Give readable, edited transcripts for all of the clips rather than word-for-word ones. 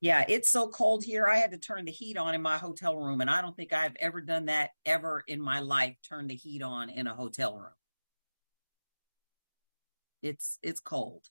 Yeah, it's so cold here. I had to turn the heat on in my hotel room, and I don't think I've ever done that ever in my life, turn the heat on in a hotel room. It's cold.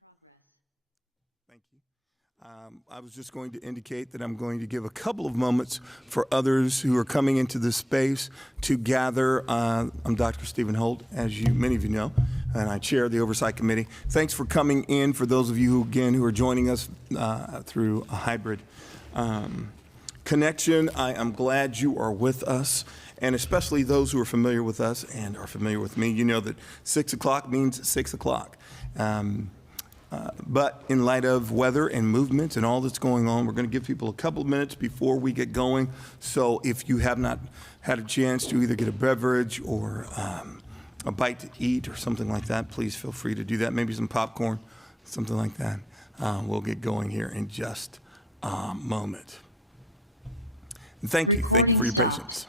progress. Thank you. I was just going to indicate that I'm going to give a couple of moments for others who are coming into this space to gather. I'm Dr. Stephen Holt, as many of you know, and I chair the Oversight Committee. Thanks for coming in. For those of you who are joining us through a hybrid connection, I am glad you are with us. And especially those who are familiar with us and are familiar with me, you know that 6 o'clock means 6 o'clock. But in light of weather and movements and all that's going on, we're going to give people a couple of minutes before we get going. So if you have not had a chance to either get a beverage or a bite to eat or something like that, please feel free to do that. Maybe some popcorn, something like that. We'll get going here in just a moment. And thank you for your patience.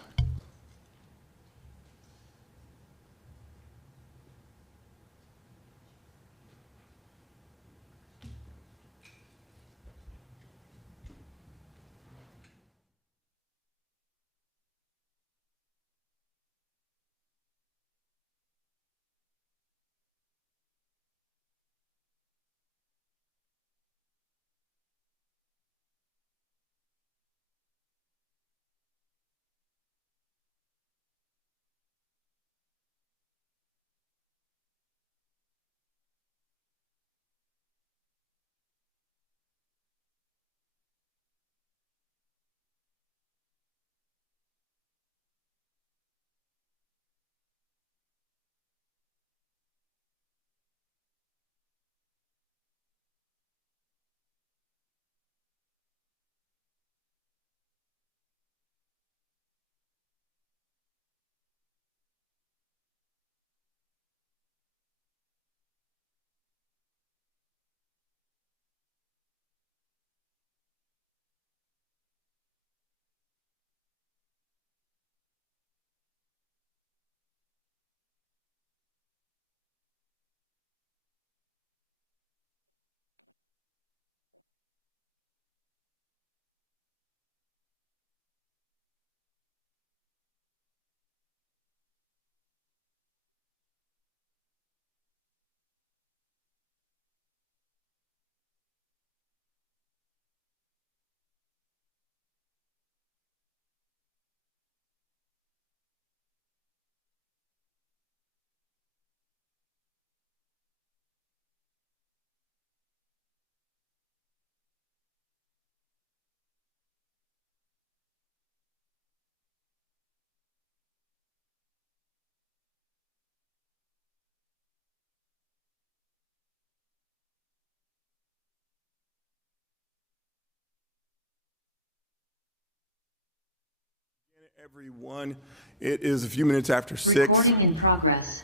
Everyone, it is a few minutes after 6. Recording in progress.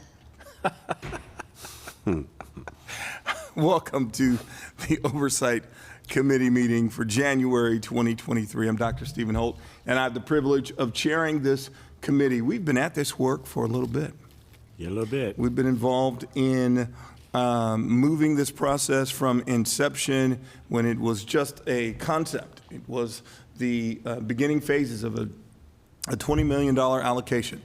Welcome to the Oversight Committee meeting for January 2023. I'm Dr. Stephen Holt, and I have the privilege of chairing this committee. We've been at this work for a little bit. Yeah, a little bit. We've been involved in moving this process from inception when it was just a concept. It was the beginning phases of a $20 million allocation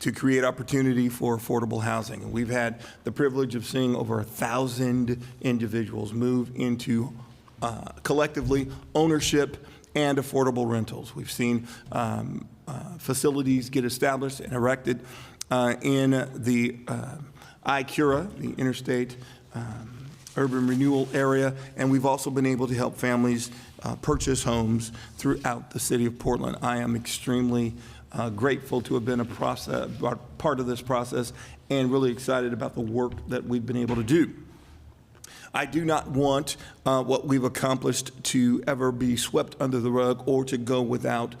to create opportunity for affordable housing. And we've had the privilege of seeing over 1,000 individuals move into collectively ownership and affordable rentals. We've seen facilities get established and erected in the ICURA, the Interstate Urban Renewal Area, and we've also been able to help families purchase homes throughout the city of Portland. I am extremely grateful to have been part of this process and really excited about the work that we've been able to do. I do not want what we've accomplished to ever be swept under the rug or to go without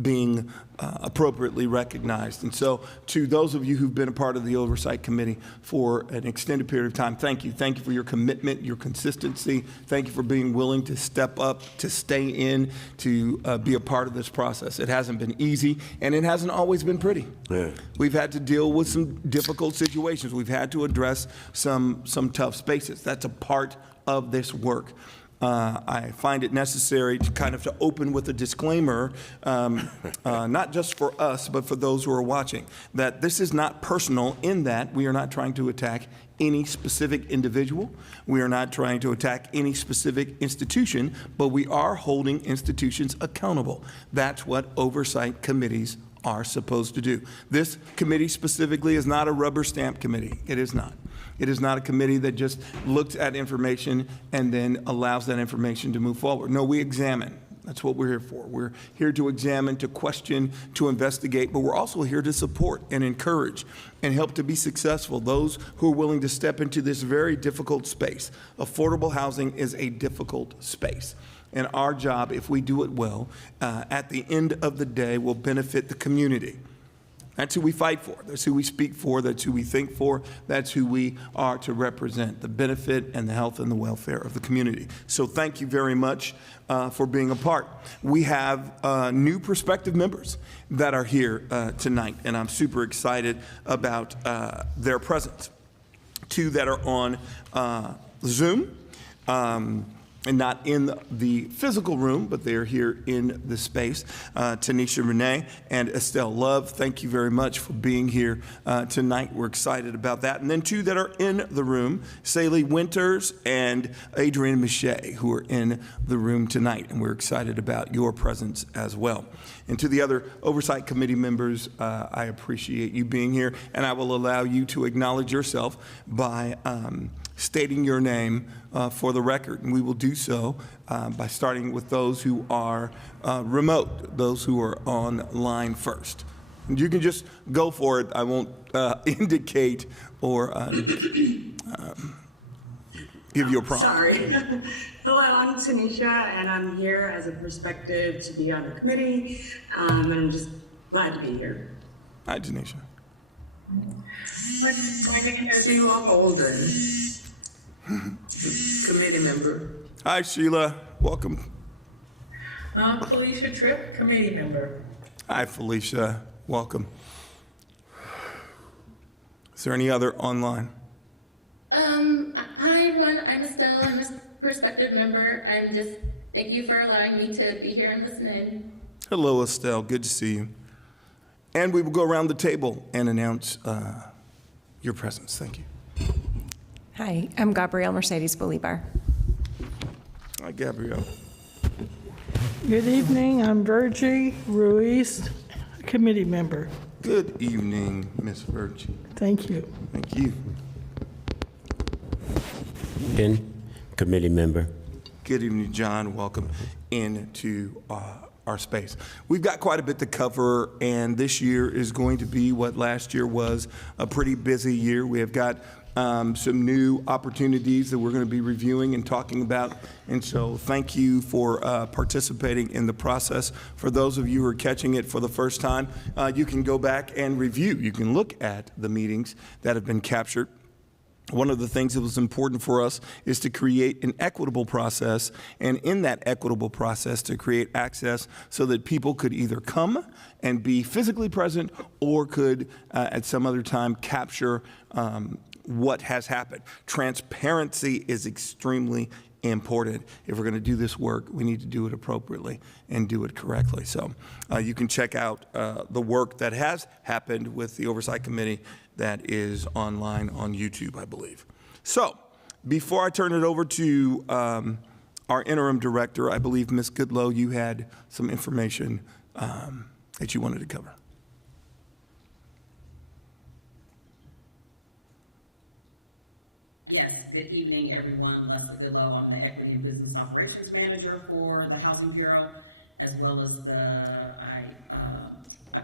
being appropriately recognized. And so to those of you who've been a part of the Oversight Committee for an extended period of time, thank you. Thank you for your commitment, your consistency. Thank you for being willing to step up, to stay in, to be a part of this process. It hasn't been easy, and it hasn't always been pretty. Yeah. We've had to deal with some difficult situations. We've had to address some tough spaces. That's a part of this work. I find it necessary to kind of to open with a disclaimer, not just for us, but for those who are watching, that this is not personal in that we are not trying to attack any specific individual. We are not trying to attack any specific institution, but we are holding institutions accountable. That's what oversight committees are supposed to do. This committee specifically is not a rubber stamp committee. It is not. It is not a committee that just looks at information and then allows that information to move forward. No, we examine. That's what we're here for. We're here to examine, to question, to investigate, but we're also here to support and encourage and help to be successful those who are willing to step into this very difficult space. Affordable housing is a difficult space. And our job, if we do it well, at the end of the day, will benefit the community. That's who we fight for. That's who we speak for. That's who we think for. That's who we are to represent, the benefit and the health and the welfare of the community. So thank you very much for being a part. We have new prospective members that are here tonight, and I'm super excited about their presence. Two that are on Zoom. And not in the physical room, but they are here in the space. Tanisha Renee and Estelle Love, thank you very much for being here tonight. We're excited about that. And then two that are in the room, Saley Winters and Adrienne Miche, who are in the room tonight. And we're excited about your presence as well. And to the other Oversight Committee members, I appreciate you being here. And I will allow you to acknowledge yourself by stating your name for the record. And we will do so by starting with those who are remote, those who are online first. And you can just go for it. I won't indicate or give you a prompt. Sorry. Hello, I'm Tanisha, and I'm here as a perspective to be on the committee, and I'm just glad to be here. Hi, Tanisha. My name is Sheila Holden, committee member. Hi, Sheila. Welcome. Felicia Tripp, committee member. Hi, Felicia. Welcome. Is there any other online? Hi everyone, I'm Estelle. I'm a prospective member. Thank you for allowing me to be here and listen in. Hello, Estelle. Good to see you. And we will go around the table and announce your presence. Thank you. Hi, I'm Gabrielle Mercedes Bolivar. Hi, Gabrielle. Good evening, I'm Virgie Ruiz, committee member. Good evening, Miss Virgie. Thank you. Thank you. Ben, committee member. Good evening, John. Welcome into our space. We've got quite a bit to cover, and this year is going to be what last year was, a pretty busy year. We have got some new opportunities that we're going to be reviewing and talking about. And so thank you for participating in the process. For those of you who are catching it for the first time, you can go back and review. You can look at the meetings that have been captured. One of the things that was important for us is to create an equitable process, and in that equitable process to create access so that people could either come and be physically present or could at some other time capture what has happened. Transparency is extremely important. If we're going to do this work, we need to do it appropriately and do it correctly. So you can check out the work that has happened with the Oversight Committee that is online on YouTube, I believe. So before I turn it over to our interim director, I believe, Ms. Goodlow, you had some information that you wanted to cover. Yes, good evening, everyone. Leslie Goodlow. I'm the Equity and Business Operations Manager for the Housing Bureau, as well as I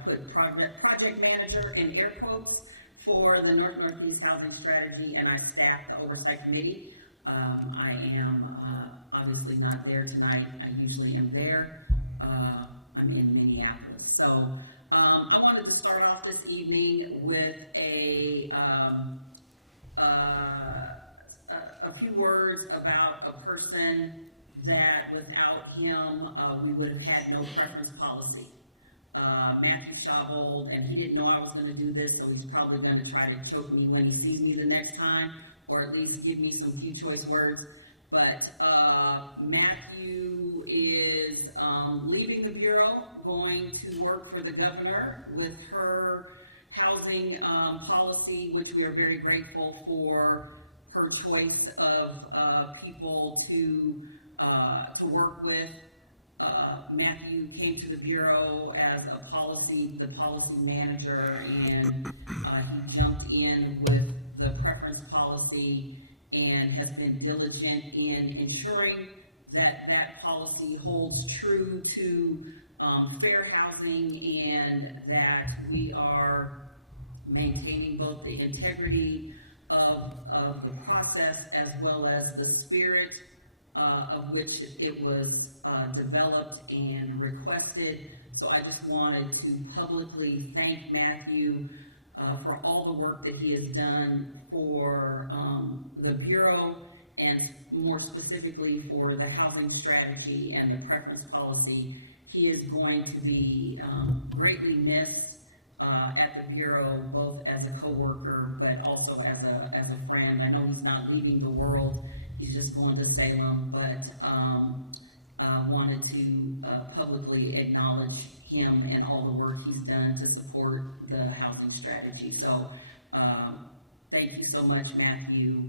put project manager in air quotes for the Northeast Housing Strategy, and I staff the Oversight Committee. I am obviously not there tonight. I usually am there. I'm in Minneapolis. So I wanted to start off this evening with a few words about a person that without him, we would have had no preference policy. Matthew Schabold, and he didn't know I was going to do this, so he's probably going to try to choke me when he sees me the next time, or at least give me some few choice words. But Matthew is leaving the Bureau, going to work for the governor with her housing policy, which we are very grateful for her choice of people to work with. Matthew came to the Bureau as the policy manager, and he jumped in with the preference policy and has been diligent in ensuring that that policy holds true to fair housing, and that we are maintaining both the integrity of the process as well as the spirit of which it was developed and requested. So I just wanted to publicly thank Matthew for all the work that he has done for the Bureau, and more specifically for the housing strategy and the preference policy. He is going to be greatly missed at the Bureau, both as a coworker, but also as a friend. I know he's not leaving the world. He's just going to Salem, but wanted to publicly acknowledge him and all the work he's done to support the housing strategy. So thank you so much, Matthew,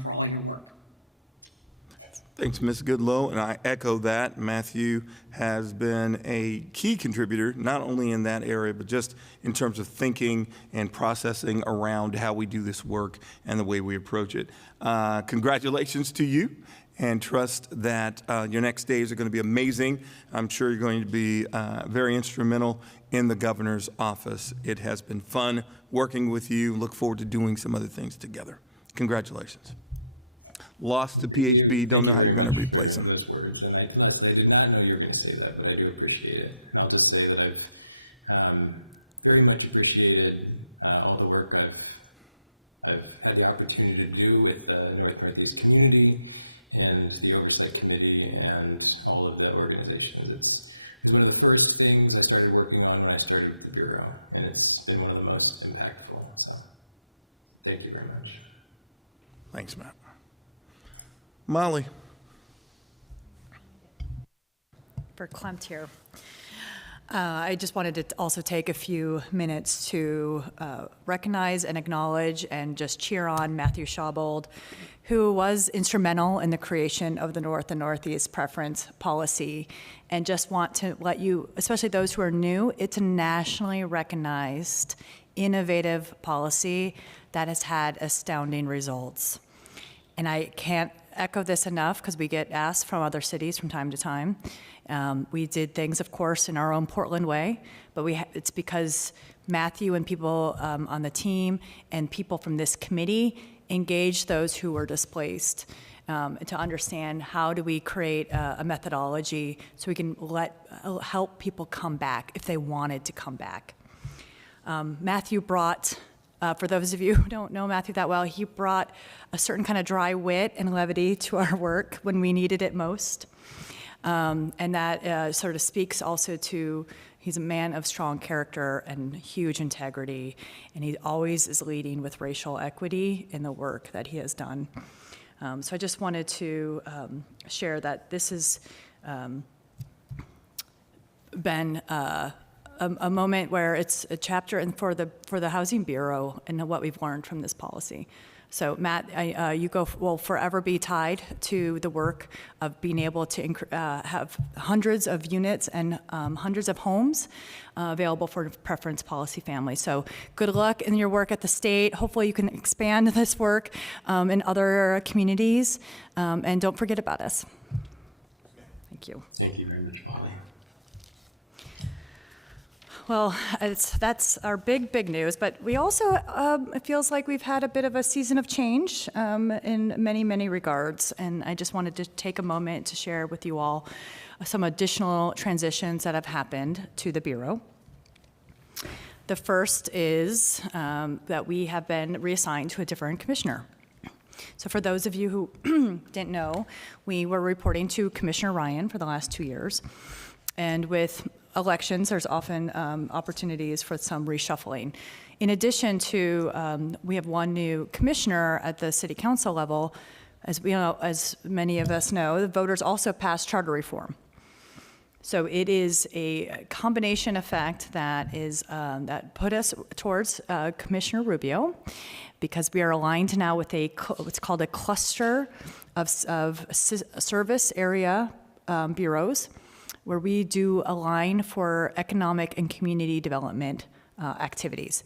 for all your work. Thanks, Ms. Goodlow, and I echo that. Matthew has been a key contributor, not only in that area, but just in terms of thinking and processing around how we do this work and the way we approach it. Congratulations to you, and trust that your next days are going to be amazing. I'm sure you're going to be very instrumental in the governor's office. It has been fun working with you. Look forward to doing some other things together. Congratulations. Lost to PHB. Thank you very much for those words. And Leslie, I did not know you were going to say that, but I do appreciate it. And I'll just say that I've very much appreciated all the work I've had the opportunity to do with the Northeast community and the Oversight Committee and all of the organizations. It was one of the first things I started working on when I started with the Bureau, and it's been one of the most impactful. So thank you very much. Thanks, Matt. Molly. For Klimt here. I just wanted to also take a few minutes to recognize and acknowledge and just cheer on Matthew Schaubold, who was instrumental in the creation of the North and Northeast preference policy. And just want to let you, especially those who are new, it's a nationally recognized, innovative policy that has had astounding results. And I can't echo this enough because we get asked from other cities from time to time. We did things, of course, in our own Portland way, but it's because Matthew and people on the team and people from this committee engaged those who were displaced to understand how do we create a methodology so we can help people come back if they wanted to come back. Matthew brought, for those of you who don't know Matthew that well, he brought a certain kind of dry wit and levity to our work when we needed it most. And that sort of speaks also to, he's a man of strong character and huge integrity, and he always is leading with racial equity in the work that he has done. So I just wanted to share that this has been a moment where it's a chapter for the Housing Bureau and what we've learned from this policy. So Matt, you will forever be tied to the work of being able to have hundreds of units and hundreds of homes available for preference policy families. So good luck in your work at the state. Hopefully you can expand this work in other communities, and don't forget about us. Thank you. Thank you very much, Molly. Well, that's our big news, but we also, it feels like we've had a bit of a season of change in many regards, and I just wanted to take a moment to share with you all some additional transitions that have happened to the Bureau. The first is that we have been reassigned to a different commissioner. So for those of you who didn't know, we were reporting to Commissioner Ryan for the last 2 years, and with elections, there's often opportunities for some reshuffling. In addition to, we have one new commissioner at the city council level As we know, as many of us know, the voters also passed charter reform. So it is a combination effect that that put us towards Commissioner Rubio, because we are aligned now with what's called a cluster of service area bureaus, where we do align for economic and community development activities.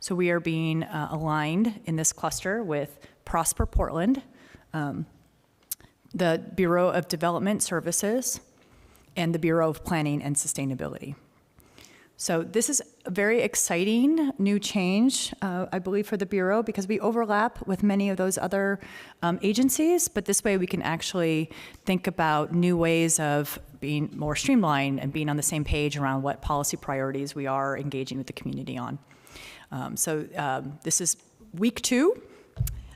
So we are being aligned in this cluster with Prosper Portland, the Bureau of Development Services, and the Bureau of Planning and Sustainability. So this is a very exciting new change, I believe, for the Bureau, because we overlap with many of those other agencies, but this way we can actually think about new ways of being more streamlined and being on the same page around what policy priorities we are engaging with the community on. This is week 2.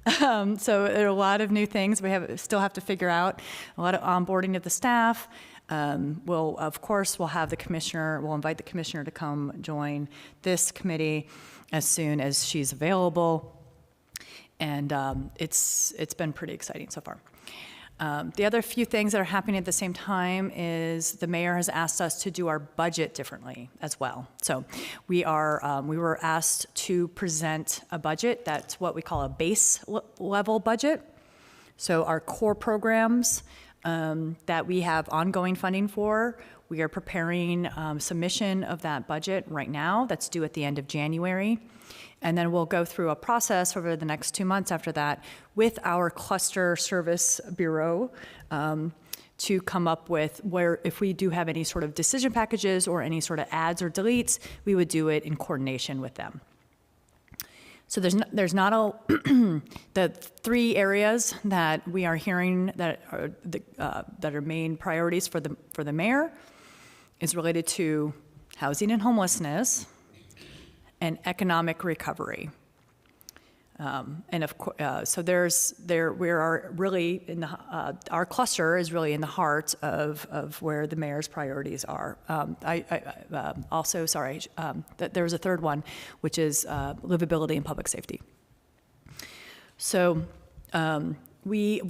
So there are a lot of new things we still have to figure out, a lot of onboarding of the staff. We'll have the commissioner, we'll invite the commissioner to come join this committee as soon as she's available. And it's been pretty exciting so far. The other few things that are happening at the same time is the mayor has asked us to do our budget differently as well. So we were asked to present a budget that's what we call a base level budget. So our core programs that we have ongoing funding for, we are preparing submission of that budget right now. That's due at the end of January. And then we'll go through a process over the next 2 months after that with our cluster service bureau to come up with where, if we do have any sort of decision packages or any sort of adds or deletes, we would do it in coordination with them. So there's not the 3 areas that we are hearing that are main priorities for the mayor is related to housing and homelessness and economic recovery. And of course, so we are really in our cluster is really in the heart of where the mayor's priorities are. There was a third one, which is livability and public safety. So we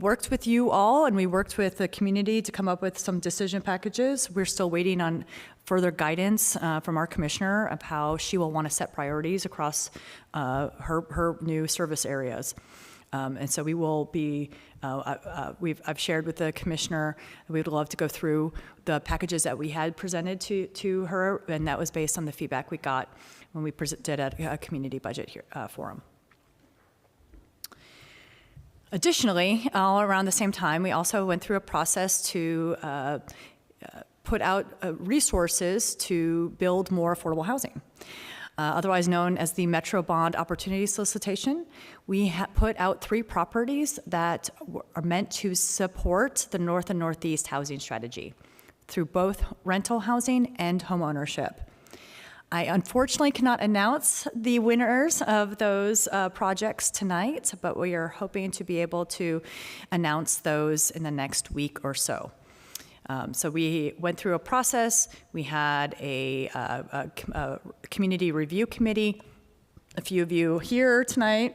worked with you all, and we worked with the community to come up with some decision packages. We're still waiting on further guidance from our commissioner of how she will want to set priorities across her new service areas. And so we will be, I've shared with the commissioner, we would love to go through the packages that we had presented to her, and that was based on the feedback we got when we did a community budget forum. Additionally, all around the same time, we also went through a process to put out resources to build more affordable housing, otherwise known as the Metro Bond Opportunity Solicitation. We put out 3 properties that are meant to support the North and Northeast housing strategy through both rental housing and homeownership. I unfortunately cannot announce the winners of those projects tonight, but we are hoping to be able to announce those in the next week or so. So we went through a process. We had a community review committee. A few of you here tonight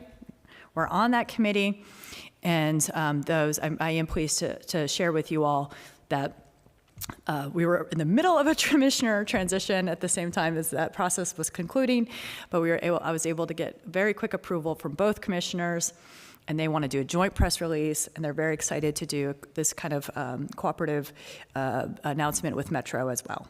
were on that committee, and I am pleased to share with you all that we were in the middle of a commissioner transition at the same time as that process was concluding, but I was able to get very quick approval from both commissioners, and they want to do a joint press release, and they're very excited to do this kind of cooperative announcement with Metro as well.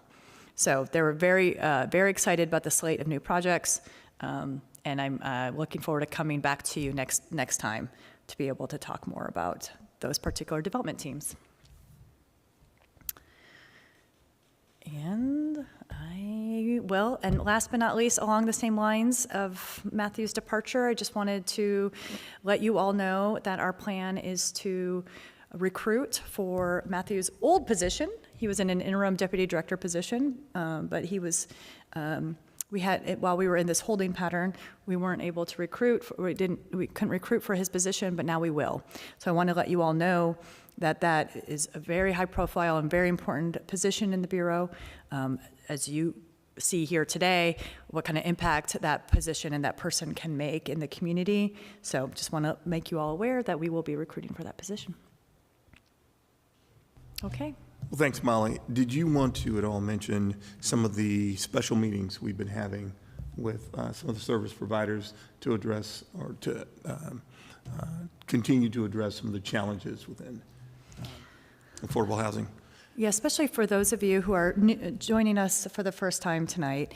So they were very, very excited about the slate of new projects, and I'm looking forward to coming back to you next time to be able to talk more about those particular development teams. And last but not least, along the same lines of Matthew's departure, I just wanted to let you all know that our plan is to recruit for Matthew's old position. He was in an interim deputy director position, but he was, while we were in this holding pattern, we weren't able to recruit, we couldn't recruit for his position, but now we will. So I want to let you all know that is a very high profile and very important position in the Bureau. As you see here today, what kind of impact that position and that person can make in the community. So just want to make you all aware that we will be recruiting for that position. Okay. Well, thanks, Molly. Did you want to at all mention some of the special meetings we've been having with some of the service providers to address or to continue to address some of the challenges within affordable housing? Yeah, especially for those of you who are joining us for the first time tonight,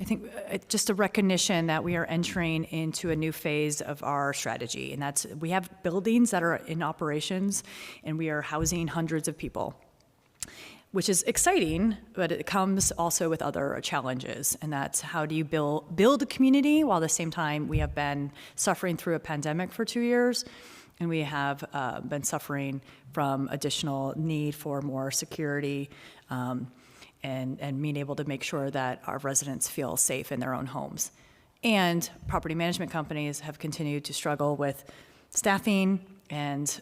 I think just a recognition that we are entering into a new phase of our strategy, and that's we have buildings that are in operations, and we are housing hundreds of people, which is exciting, but it comes also with other challenges, and that's how do you build a community while at the same time we have been suffering through a pandemic for 2 years, and we have been suffering from additional need for more security and being able to make sure that our residents feel safe in their own homes. And property management companies have continued to struggle with staffing and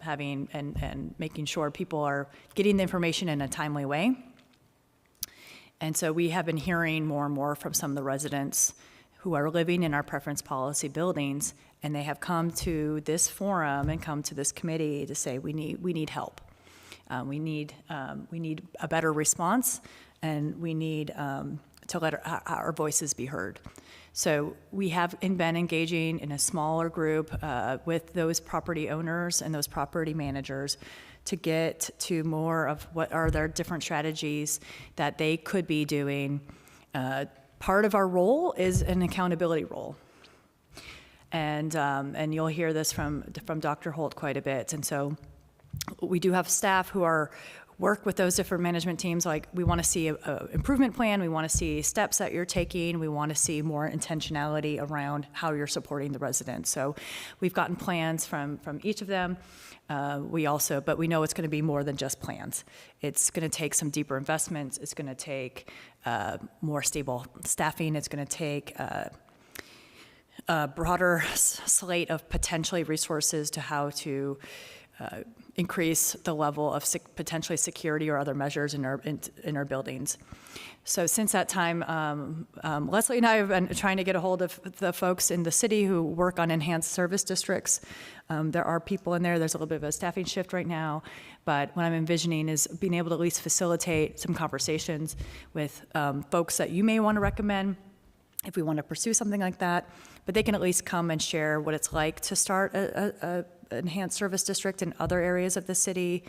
having and making sure people are getting the information in a timely way. And so we have been hearing more and more from some of the residents who are living in our preference policy buildings, and they have come to this forum and come to this committee to say we need help. We need a better response, and we need to let our voices be heard. So we have been engaging in a smaller group with those property owners and those property managers to get to more of what are their different strategies that they could be doing. Part of our role is an accountability role. And you'll hear this from Dr. Holt quite a bit. And so we do have staff who work with those different management teams. Like, we want to see an improvement plan. We want to see steps that you're taking. We want to see more intentionality around how you're supporting the residents. So we've gotten plans from each of them. But we know it's going to be more than just plans. It's going to take some deeper investments. It's going to take more stable staffing. It's going to take a broader slate of potentially resources to how to increase the level of potentially security or other measures in our buildings. So since that time, Leslie and I have been trying to get a hold of the folks in the city who work on enhanced service districts. There are people in there. There's a little bit of a staffing shift right now, but what I'm envisioning is being able to at least facilitate some conversations with folks that you may want to recommend if we want to pursue something like that, but they can at least come and share what it's like to start a enhanced service district in other areas of the city.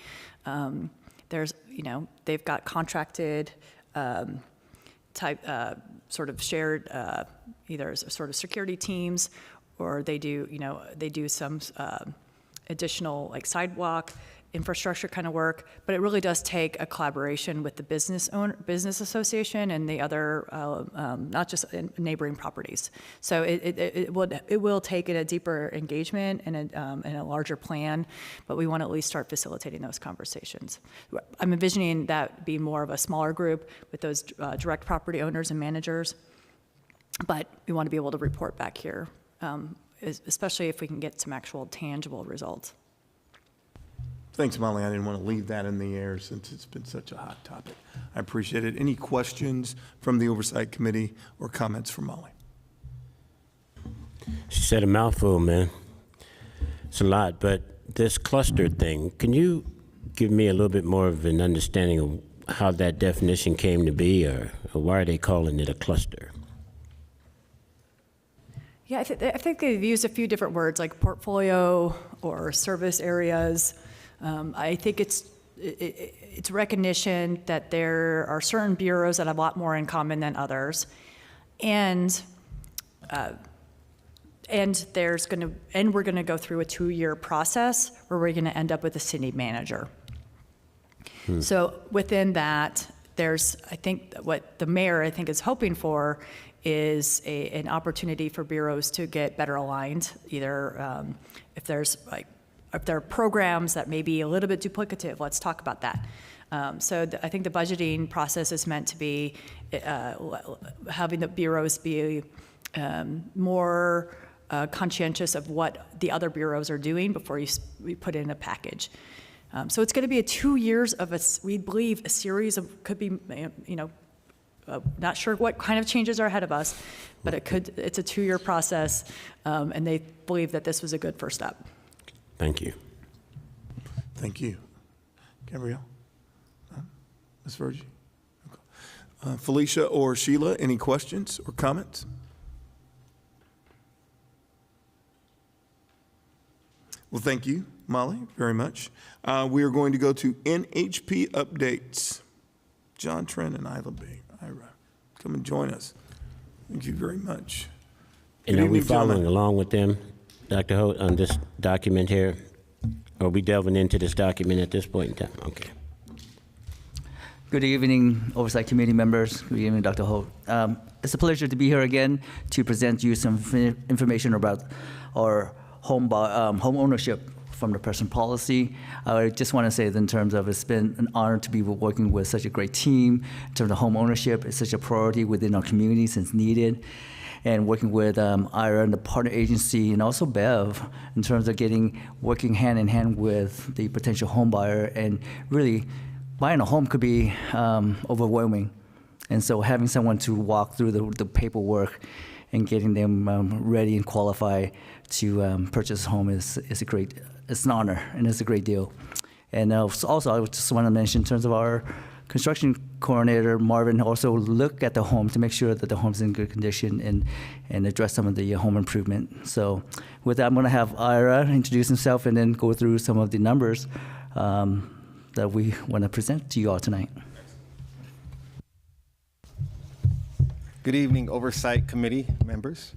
They've got contracted type sort of shared either sort of security teams, or they do some additional like sidewalk infrastructure kind of work, but it really does take a collaboration with the business association and the other, not just neighboring properties. So it will take a deeper engagement and a larger plan, but we want to at least start facilitating those conversations. I'm envisioning that be more of a smaller group with those direct property owners and managers, but we want to be able to report back here, especially if we can get some actual tangible results. Thanks, Molly. I didn't want to leave that in the air since it's been such a hot topic. I appreciate it. Any questions from the Oversight Committee or comments from Molly? She said a mouthful, man. It's a lot, but this cluster thing, can you give me a little bit more of an understanding of how that definition came to be, or why are they calling it a cluster? Yeah, I think they've used a few different words like portfolio or service areas. I think it's recognition that there are certain bureaus that have a lot more in common than others, and we're going to go through a 2-year process where we're going to end up with a city manager. So within that, I think what the mayor is hoping for is an opportunity for bureaus to get better aligned, either if there are programs that may be a little bit duplicative, let's talk about that. I think the budgeting process is meant to be having the bureaus be more conscientious of what the other bureaus are doing before we put in a package. So it's going to be 2 years of we believe a series of, could be, not sure what kind of changes are ahead of us, but it's a 2-year process, and they believe that this was a good first step. Thank you. Thank you. Gabrielle? Ms. Virgie? Okay. Felicia or Sheila, any questions or comments? Well, thank you, Molly, very much. We are going to go to NHP updates. John Trent and Ira, come and join us. Thank you very much. And Good are we evening, following gentlemen. along with them, Dr. Holt, on this document here? Are we delving into this document at this point in time? Okay. Good evening, Oversight Committee members. Good evening, Dr. Holt. It's a pleasure to be here again to present you some information about our home ownership from the present policy. I just want to say that in terms of it's been an honor to be working with such a great team. In terms of home ownership, it's such a priority within our community since needed. And working with IRA and the partner agency, and also Bev, in terms of working hand in hand with the potential home buyer. And really, buying a home could be overwhelming. And so having someone to walk through the paperwork and getting them ready and qualified to purchase a home it's an honor, and it's a great deal. And also, I just want to mention in terms of our construction coordinator, Marvin, also look at the home to make sure that the home's in good condition and address some of the home improvement. So with that, I'm going to have Ira introduce himself and then go through some of the numbers that we want to present to you all tonight. Good evening, Oversight Committee members.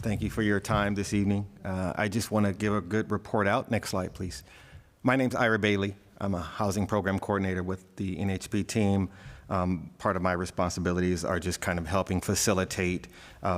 Thank you for your time this evening. I just want to give a good report out. Next slide, please. My name's Ira Bailey. I'm a housing program coordinator with the NHP team. Part of my responsibilities are just kind of helping facilitate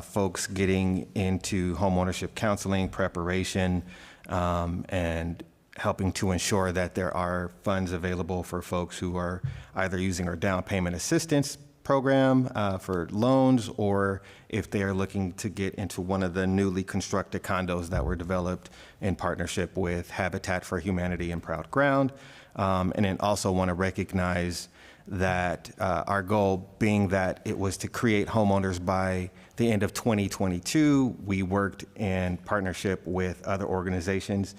folks getting into homeownership counseling, preparation, and helping to ensure that there are funds available for folks who are either using our down payment assistance program for loans, or if they are looking to get into one of the newly constructed condos that were developed in partnership with Habitat for Humanity and Proud Ground. And then also want to recognize that our goal being that it was to create homeowners by the end of 2022. We worked in partnership with other organizations,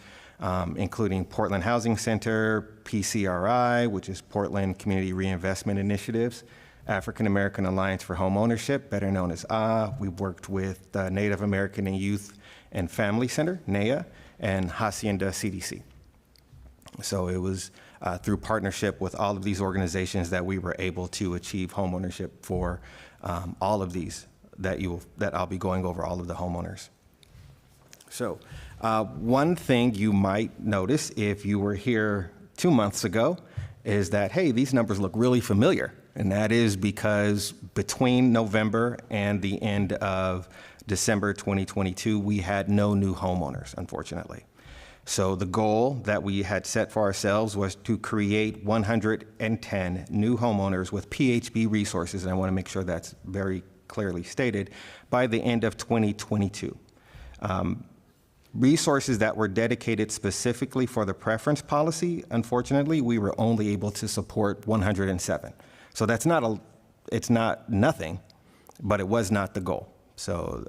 including Portland Housing Center, PCRI, which is Portland Community Reinvestment Initiatives, African American Alliance for Home Ownership, better known as AHA. We worked with the Native American and Youth and Family Center, NAYA, and Hacienda CDC. So it was through partnership with all of these organizations that we were able to achieve homeownership for all of these that I'll be going over all of the homeowners. So one thing you might notice if you were here 2 months ago is that, hey, these numbers look really familiar. And that is because between November and the end of December 2022, we had no new homeowners, unfortunately. So the goal that we had set for ourselves was to create 110 new homeowners with PHB resources, and I want to make sure that's very clearly stated, by the end of 2022. Resources that were dedicated specifically for the preference policy, unfortunately, we were only able to support 107. So that's it's not nothing, but it was not the goal. So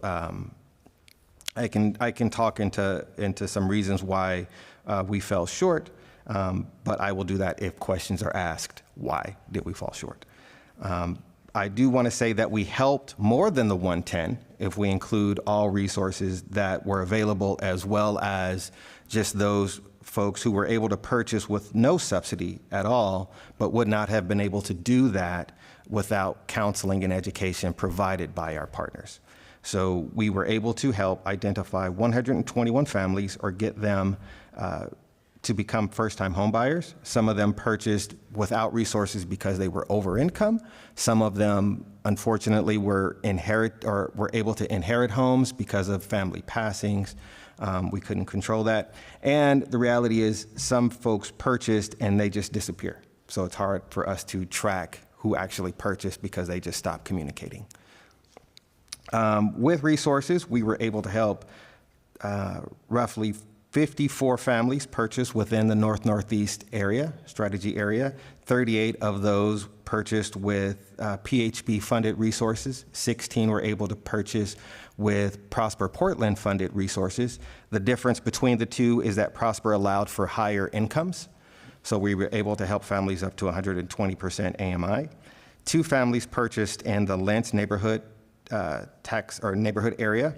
I can talk into some reasons why we fell short, but I will do that if questions are asked. Why did we fall short? I do want to say that we helped more than the 110 if we include all resources that were available, as well as just those folks who were able to purchase with no subsidy at all, but would not have been able to do that without counseling and education provided by our partners. So we were able to help identify 121 families or get them to become first-time home buyers. Some of them purchased without resources because they were over income. Some of them, unfortunately, were able to inherit homes because of family passings. We couldn't control that. And the reality is some folks purchased and they just disappear. So it's hard for us to track who actually purchased because they just stopped communicating. With resources, we were able to help roughly 54 families purchased within the North-Northeast area, strategy area. 38 of those purchased with PHB-funded resources. 16 were able to purchase with Prosper Portland-funded resources. The difference between the two is that Prosper allowed for higher incomes, so we were able to help families up to 120% AMI. 2 families purchased in the Lentz neighborhood tax or neighborhood area.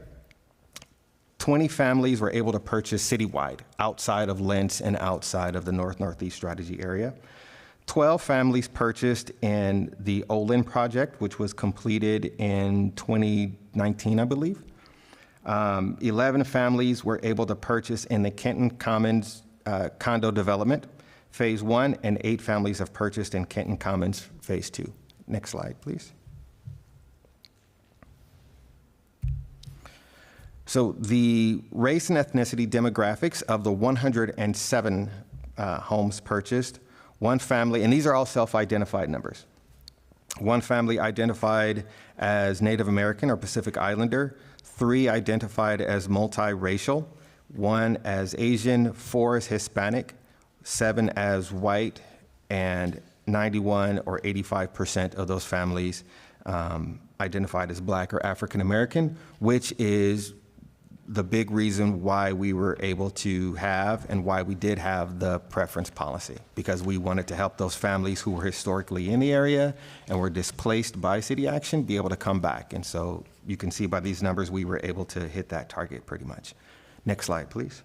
20 families were able to purchase citywide, outside of Lentz and outside of the North-Northeast strategy area. 12 families purchased in the Olin project, which was completed in 2019, I believe. 11 families were able to purchase in the Kenton Commons condo development, phase 1, and 8 families have purchased in Kenton Commons, phase 2. Next slide, please. So the race and ethnicity demographics of the 107 homes purchased, one family, and these are all self-identified numbers. One family identified as Native American or Pacific Islander, 3 identified as multiracial, 1 as Asian, 4 as Hispanic, 7 as white, and 91 or 85% of those families identified as Black or African American, which is the big reason why we were able to have and why we did have the preference policy, because we wanted to help those families who were historically in the area and were displaced by city action be able to come back. And so you can see by these numbers, we were able to hit that target pretty much. Next slide, please.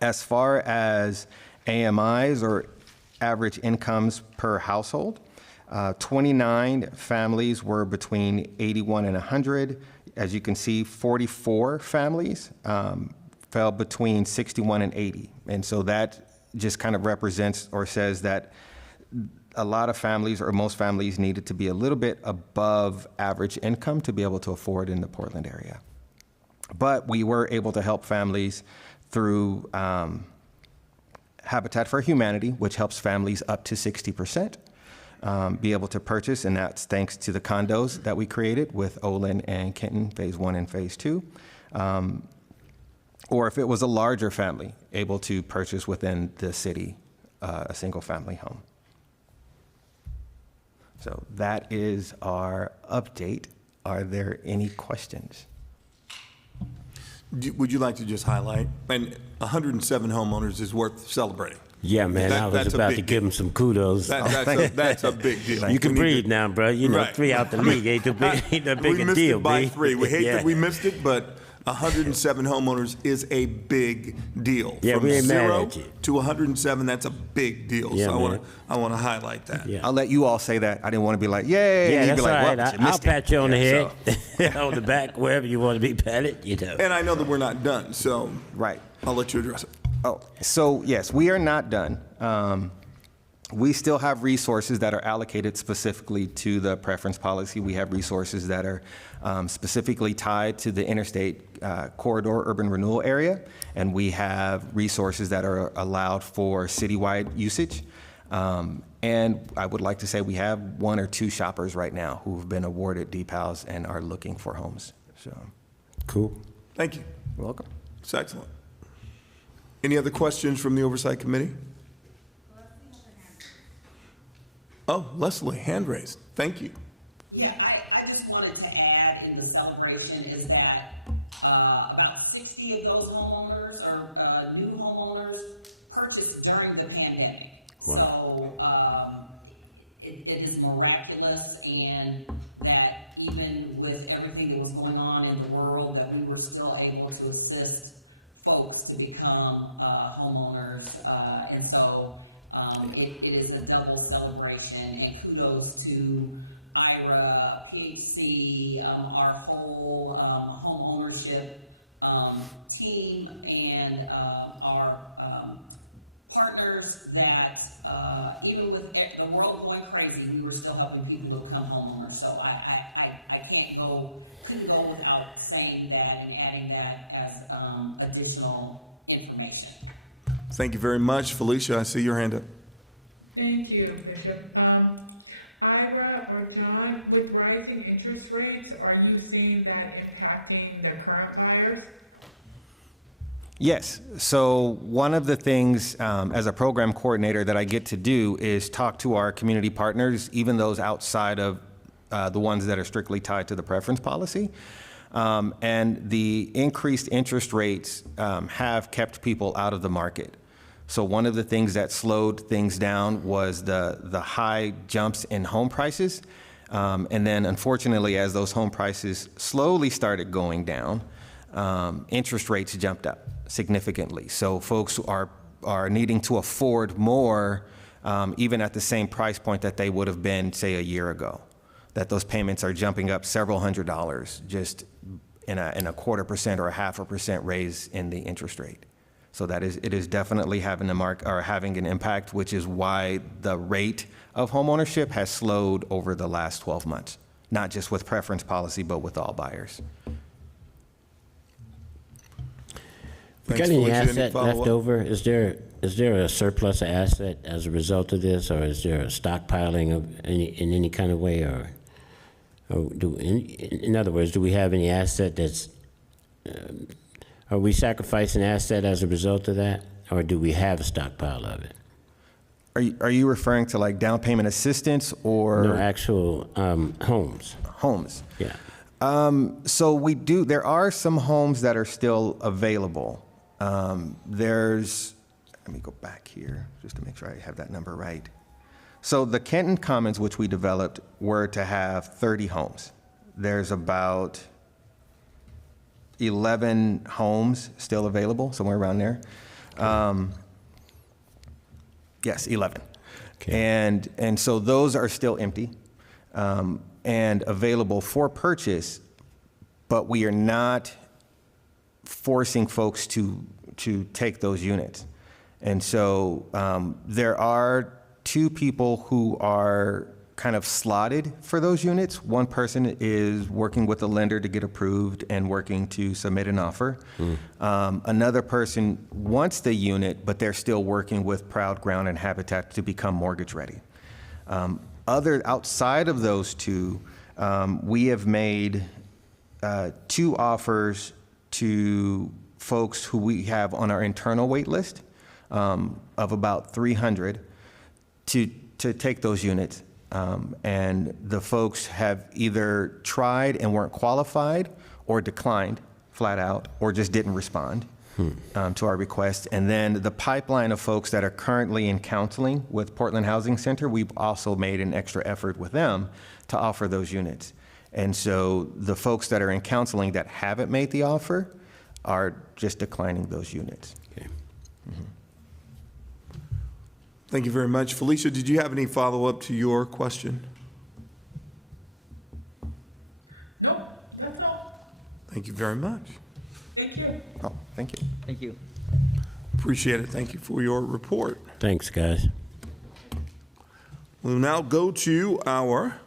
As far as AMIs or average incomes per household, 29 families were between 81 and 100. As you can see, 44 families fell between 61 and 80. And so that just kind of represents or says that a lot of families or most families needed to be a little bit above average income to be able to afford in the Portland area. But we were able to help families through Habitat for Humanity, which helps families up to 60%. Be able to purchase, and that's thanks to the condos that we created with Olin and Kenton, phase 1 and phase 2. Or if it was a larger family, able to purchase within the city, a single family home. So that is our update. Are there any questions? Would you like to just highlight? And 107 homeowners is worth celebrating. Yeah, man, I was about to give him some kudos. That's a big deal. You can breathe now, bro. You know, 3 out the league ain't that big a deal, we missed it by 3. We hate Yeah. that we missed it, but 107 homeowners is a big deal. Yeah, From we ain't mad 0 at you. to 107, that's a big deal. Yeah, so man. I want to highlight that. Yeah. I'll let you all say that. I didn't want to be like, yay. Yeah, and you'd that's be like, all well, right. but you I'll missed pat you on the it. head, on the back, wherever you want to be patted, you know. And I know that we're not done, so Right. I'll let you address it. Oh, so yes, we are not done. We still have resources that are allocated specifically to the preference policy. We have resources that are specifically tied to the interstate corridor urban renewal area, and we have resources that are allowed for citywide usage. And I would like to say we have 1 or 2 shoppers right now who have been awarded DPALs and are looking for homes. So, Cool. Thank you. you're welcome. It's excellent. Any other questions from the Oversight Committee? Oh, Leslie, hand raised. Thank you. Yeah, I just wanted to add in the celebration is that about 60 of those homeowners or new homeowners purchased during the pandemic. Wow. So it is miraculous, and that even with everything that was going on in the world, that we were still able to assist folks to become homeowners. And so it is a double celebration, and kudos to IRA, PHC, our whole home ownership team, and our partners that even with the world going crazy, we were still helping people to become homeowners. So I couldn't go without saying that and adding that as additional information. Thank you very much. Felicia, I see your hand up. Thank you, Bishop. Ira or John, with rising interest rates, are you seeing that impacting the current buyers? Yes. So one of the things as a program coordinator that I get to do is talk to our community partners, even those outside of the ones that are strictly tied to the preference policy. And the increased interest rates have kept people out of the market. So one of the things that slowed things down was the high jumps in home prices. And then unfortunately, as those home prices slowly started going down, interest rates jumped up significantly. So folks are needing to afford more, even at the same price point that they would have been, say, a year ago. That those payments are jumping up several $100s just in a 0.25% or a 0.5% raise in the interest rate. So it is definitely having having an impact, which is why the rate of homeownership has slowed over the last 12 months, not just with preference policy, but with all buyers. Got any asset left over? Is there a surplus of asset as a result of this, or is there a stockpiling of in any kind of way, or in other words, do we have any asset that's? Are we sacrificing asset as a result of that, or do we have a stockpile of it? Are you referring to like down payment assistance or? No, actual homes. Homes. Yeah. So we do. There are some homes that are still available. Let me go back here just to make sure I have that number right. So the Kenton Commons, which we developed, were to have 30 homes. There's about 11 homes still available, somewhere around there. Yes, 11. Okay. And so those are still empty and available for purchase, but we are not forcing folks to take those units. And so there are 2 people who are kind of slotted for those units. One person is working with a lender to get approved and working to submit an offer. Another person wants the unit, but they're still working with Proud Ground and Habitat to become mortgage ready. Outside of those 2, we have made 2 offers to folks who we have on our internal wait list of about 300 to take those units. And the folks have either tried and weren't qualified or declined flat out or just didn't respond to our request. And then the pipeline of folks that are currently in counseling with Portland Housing Center, we've also made an extra effort with them to offer those units. And so the folks that are in counseling that haven't made the offer are just declining those units. Okay. Thank you very much. Felicia, did you have any follow-up to your question? Nope, that's all. Thank you very much. Thank you. Oh, thank you. Thank you. Appreciate it. Thank you for your report. Thanks, guys. We'll now go to our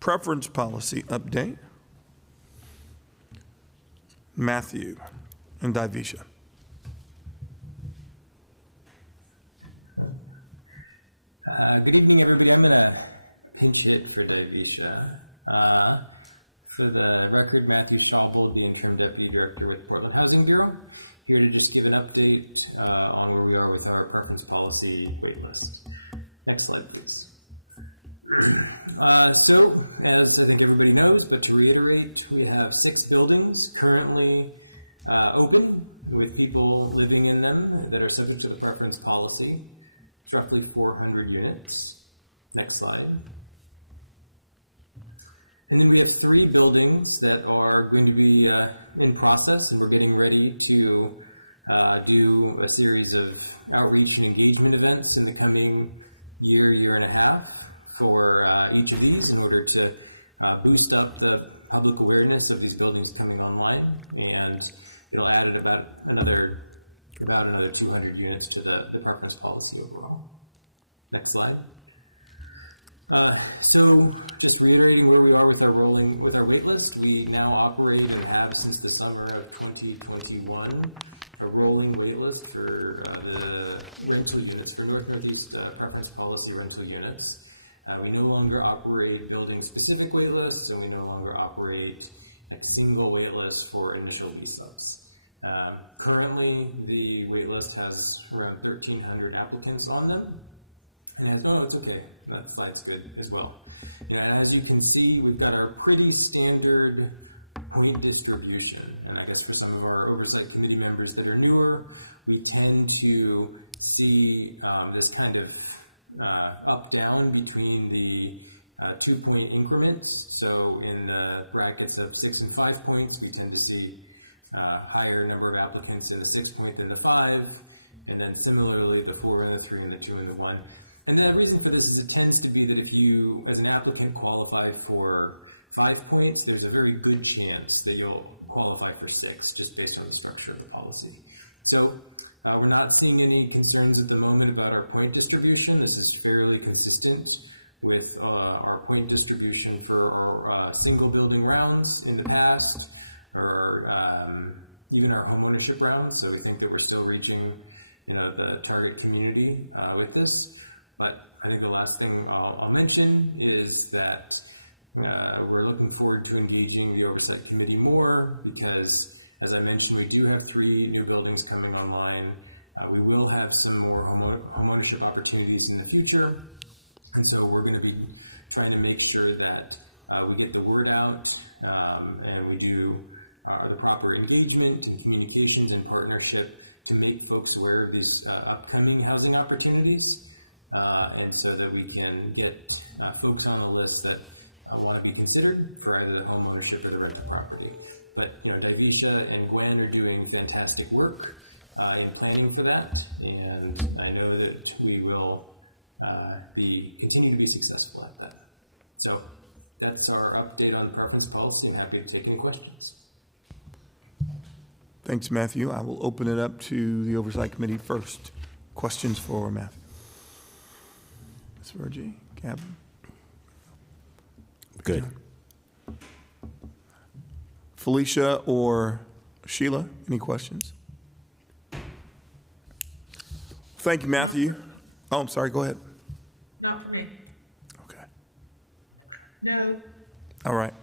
preference policy update. Matthew and Divisha. Good evening, everybody. I'm going to pinch hit for Divisha. For the record, Matthew Schaubold, the Interim Deputy Director with Portland Housing Bureau, here to just give an update on where we are with our preference policy waitlist. Next slide, please. So, as I think everybody knows, but to reiterate, we have 6 buildings currently open with people living in them that are subject to the preference policy. It's roughly 400 units. Next slide. And then we have 3 buildings that are going to be in process, and we're getting ready to do a series of outreach and engagement events in the coming year and a half for each of these in order to boost up the public awareness of these buildings coming online, and it'll add about another 200 units to the preference policy overall. Next slide. So just reiterating where we are with our wait list, we now operate and have since the summer of 2021 a rolling wait list for the rental units for Northeast preference policy rental units. We no longer operate building specific wait lists, and we no longer operate like single wait lists for initial lease ups. Currently, the waitlist has around 1,300 applicants on them. And has, oh, no, it's okay. That slide's good as well. And as you can see, we've got our pretty standard point distribution. And I guess for some of our oversight committee members that are newer, we tend to see this kind of up-down between the 2-point increments. So in the brackets of 6 and 5 points, we tend to see higher number of applicants in the 6 point than the 5. And then similarly, the 4 and the 3 and the 2 and the 1. And the reason for this is it tends to be that if you, as an applicant, qualify for 5 points, there's a very good chance that you'll qualify for 6, just based on the structure of the policy. So we're not seeing any concerns at the moment about our point distribution. This is fairly consistent with our point distribution for our single building rounds in the past, or even our home ownership rounds. So we think that we're still reaching, the target community with this. But I think the last thing I'll mention is that we're looking forward to engaging the Oversight Committee more because, as I mentioned, we do have 3 new buildings coming online. We will have some more home ownership opportunities in the future. And so we're going to be trying to make sure that we get the word out and we do the proper engagement and communications and partnership to make folks aware of these upcoming housing opportunities. And so that we can get folks on the list that want to be considered for either the home ownership or the rental property. But, Divisha and Gwen are doing fantastic work in planning for that. And I know that we will continue to be successful at that. So that's our update on the preference policy. I'm happy to take any questions. Thanks, Matthew. I will open it up to the Oversight Committee first. Questions for Matthew? Ms. Virgie, Gavin? Good. Felicia or Sheila, any questions? Thank you, Matthew. Oh, I'm sorry, go ahead. Not for me. Okay. No. All right.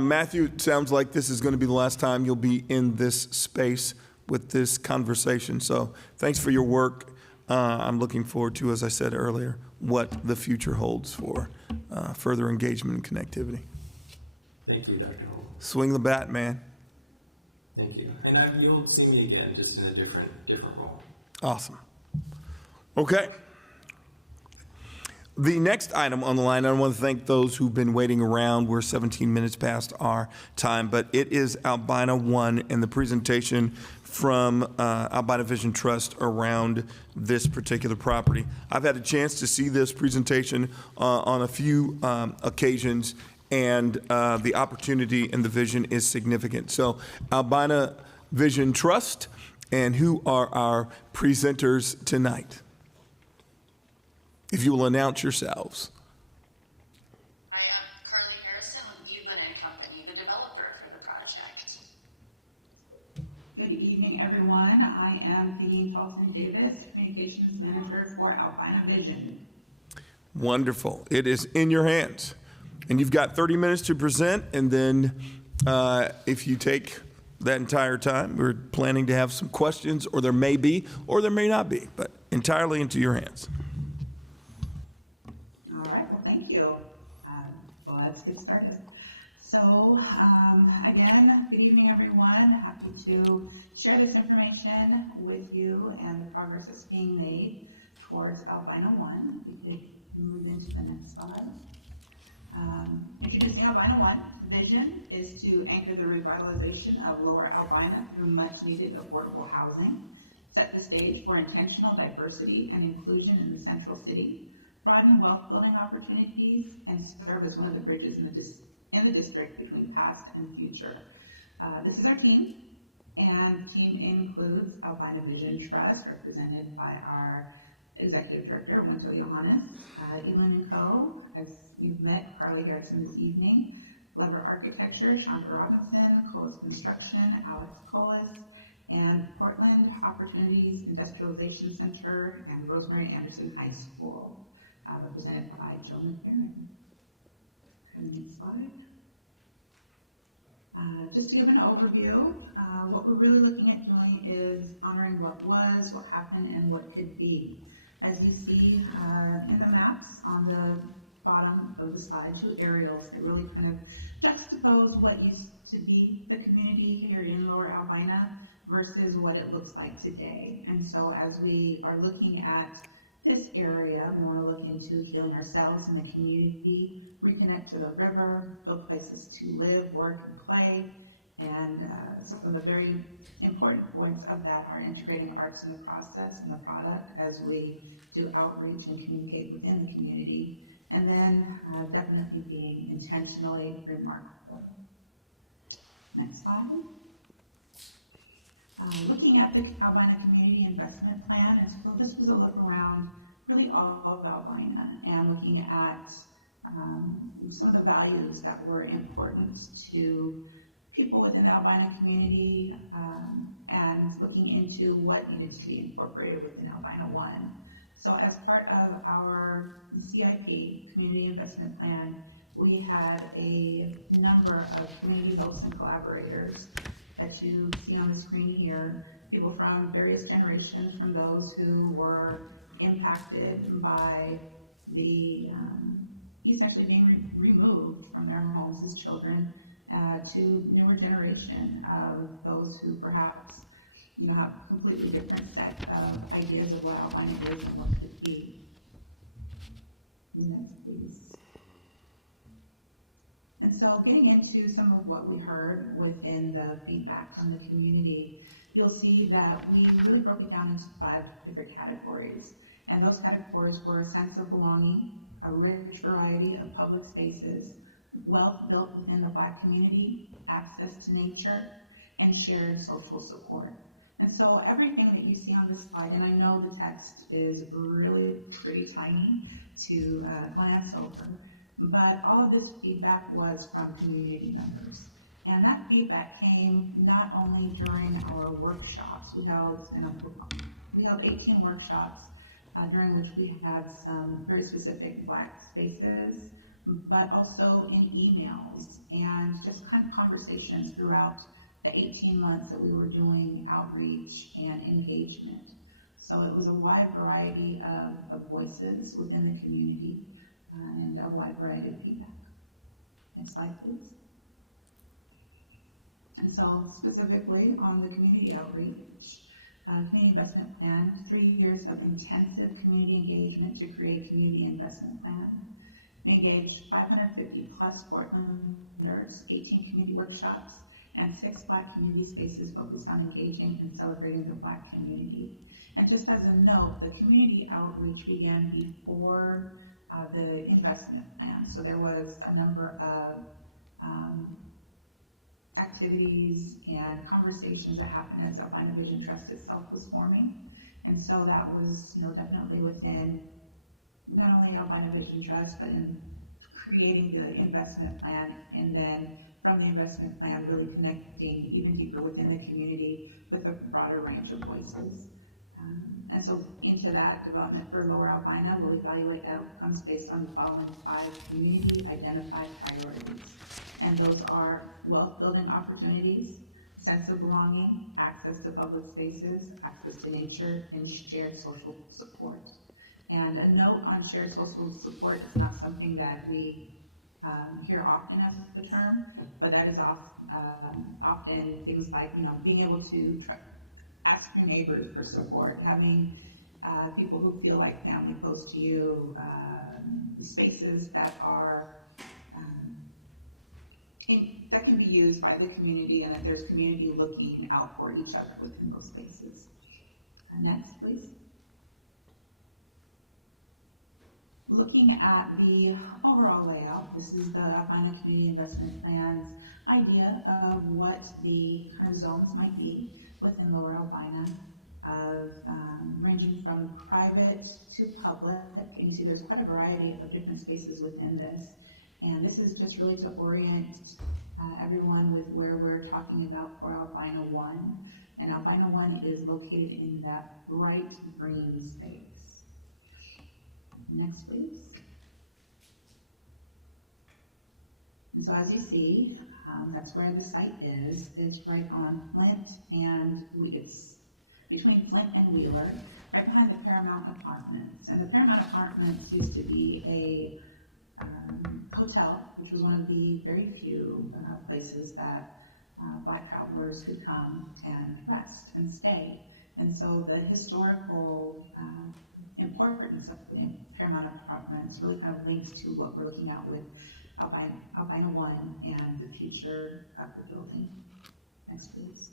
Matthew, it sounds like this is going to be the last time you'll be in this space with this conversation. So thanks for your work. I'm looking forward to, as I said earlier, what the future holds for further engagement and connectivity. Thank you, Dr. Holt. Swing the bat, man. Thank you. And you'll see me again, just in a different role. Awesome. Okay. The next item on the line, I want to thank those who've been waiting around. We're 17 minutes past our time, but it is Albina 1 and the presentation from Albina Vision Trust around this particular property. I've had a chance to see this presentation on a few occasions, and the opportunity and the vision is significant. So Albina Vision Trust, and who are our presenters tonight? If you will announce yourselves. Hi, I'm Carly Harrison with Evelyn & Company, the developer for the project. Good evening, everyone. I am Thayeen Talton Davis, Communications Manager for Albina Vision. Wonderful. It is in your hands. And you've got 30 minutes to present, and then if you take that entire time, we're planning to have some questions, or there may be, or there may not be, but entirely into your hands. All right, well, thank you. Well, let's get started. So again, good evening, everyone. Happy to share this information with you and the progress that's being made towards Albina 1. We could move into the next slide. Introducing Albina 1, the vision is to anchor the revitalization of Lower Albina through much needed affordable housing, set the stage for intentional diversity and inclusion in the central city, broaden wealth building opportunities, and serve as one of the bridges in the district between past and future. This is our team, and the team includes Albina Vision Trust, represented by our Executive Director, Winto Johannes, Evelyn & Co., as you've met, Carly Harrison this evening, Lever Architecture, Chandra Robinson, Colas Construction, Alex Colas, and Portland Opportunities Industrialization Center and Rosemary Anderson High School, represented by Joe McFerrin. Next slide. Just to give an overview, what we're really looking at doing is honoring what was, what happened, and what could be. As you see in the maps on the bottom of the slide, two aerials that really kind of juxtapose what used to be the community here in Lower Albina versus what it looks like today. And so as we are looking at this area, we want to look into healing ourselves and the community, reconnect to the river, build places to live, work, and play. And some of the very important points of that are integrating arts in the process and the product as we do outreach and communicate within the community. And then definitely being intentionally remarkable. Next slide. Looking at the Albina Community Investment Plan, and so this was a look around really all of Albina and looking at some of the values that were important to people within the Albina community and looking into what needed to be incorporated within Albina 1. So as part of our CIP, Community Investment Plan, we had a number of community hosts and collaborators that you see on the screen here, people from various generations, from those who were impacted by the essentially being removed from their homes as children, to newer generation of those who perhaps have a completely different set of ideas of what Albina is and what could be. Next, please. And so getting into some of what we heard within the feedback from the community, you'll see that we really broke it down into 5 different categories. And those categories were a sense of belonging, a rich variety of public spaces, wealth built within the Black community, access to nature, and shared social support. And so everything that you see on this slide, and I know the text is really pretty tiny to glance over, but all of this feedback was from community members. And that feedback came not only during our workshops. We held 18 workshops during which we had some very specific Black spaces, but also in emails and just kind of conversations throughout the 18 months that we were doing outreach and engagement. So it was a wide variety of voices within the community and a wide variety of feedback. Next slide, please. And so specifically on the community outreach, community investment plan, 3 years of intensive community engagement to create community investment plan. We engaged 550 plus Portlanders, 18 community workshops, and 6 Black community spaces focused on engaging and celebrating the Black community. And just as a note, the community outreach began before the investment plan. So there was a number of activities and conversations that happened as Albina Vision Trust itself was forming. And so that was, definitely within not only Albina Vision Trust, but in creating the investment plan, and then from the investment plan, really connecting even deeper within the community with a broader range of voices. And so into that development for Lower Albina, we'll evaluate outcomes based on the following 5 community identified priorities. And those are wealth building opportunities, sense of belonging, access to public spaces, access to nature, and shared social support. And a note on shared social support, it's not something that we hear often as the term, but that is often things like, being able to ask your neighbors for support, having people who feel like family close to you, spaces that are that can be used by the community, and that there's community looking out for each other within those spaces. Next, please. Looking at the overall layout, this is the Albina Community Investment Plan's idea of what the kind of zones might be within Lower Albina, of ranging from private to public. And you see there's quite a variety of different spaces within this. And this is just really to orient everyone with where we're talking about for Albina 1. And Albina 1 is located in that bright green space. Next, please. And so as you see, that's where the site is. It's right on Flint and it's between Flint and Wheeler, right behind the Paramount Apartments. And the Paramount Apartments used to be a hotel, which was one of the very few places that Black travelers could come and rest and stay. And so the historical importance of the Paramount Apartments really kind of links to what we're looking at with Albina 1 and the future of the building. Next, please.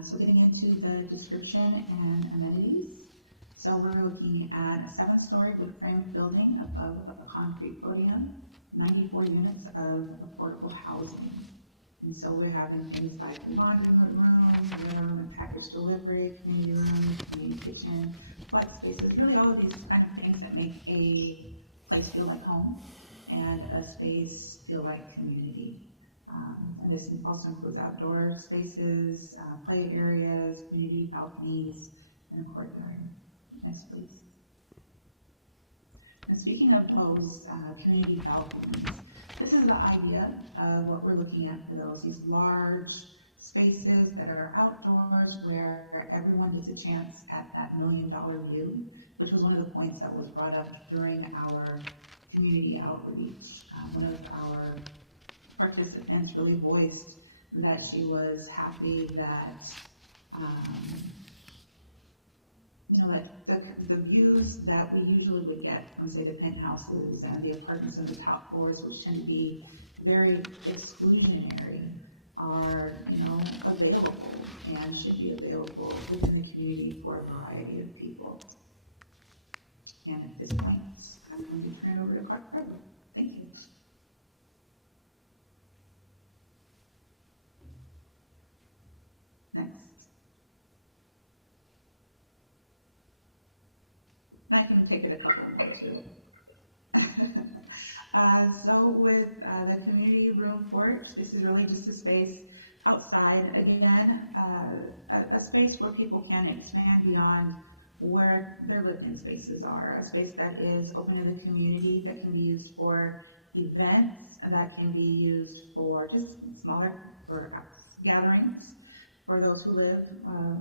So getting into the description and amenities. So we're looking at a 7-story wood framed building above a concrete podium, 94 units of affordable housing. And so we're having things like laundry room, room and package delivery, community room, community kitchen, flex spaces, really all of these kind of things that make a place feel like home and a space feel like community. And this also includes outdoor spaces, play areas, community balconies, and a courtyard. Next, please. And speaking of those community balconies, this is the idea of what we're looking at for those, these large spaces that are outdoors where everyone gets a chance at that $1 million view, which was one of the points that was brought up during our community outreach. One of our participants really voiced that she was happy that you know, that the views that we usually would get from, say, the penthouses and the apartments in the top floors, which tend to be very exclusionary, are, you know, available and should be available within the community for a variety of people. And at this point, I'm going to turn it over to Carla. Thank you. Next. And I can take it a couple more too. So with the community room porch, this is really just a space outside. Again, a space where people can expand beyond where their lived-in spaces are. A space that is open to the community, that can be used for events, that can be used for just smaller or gatherings for those who live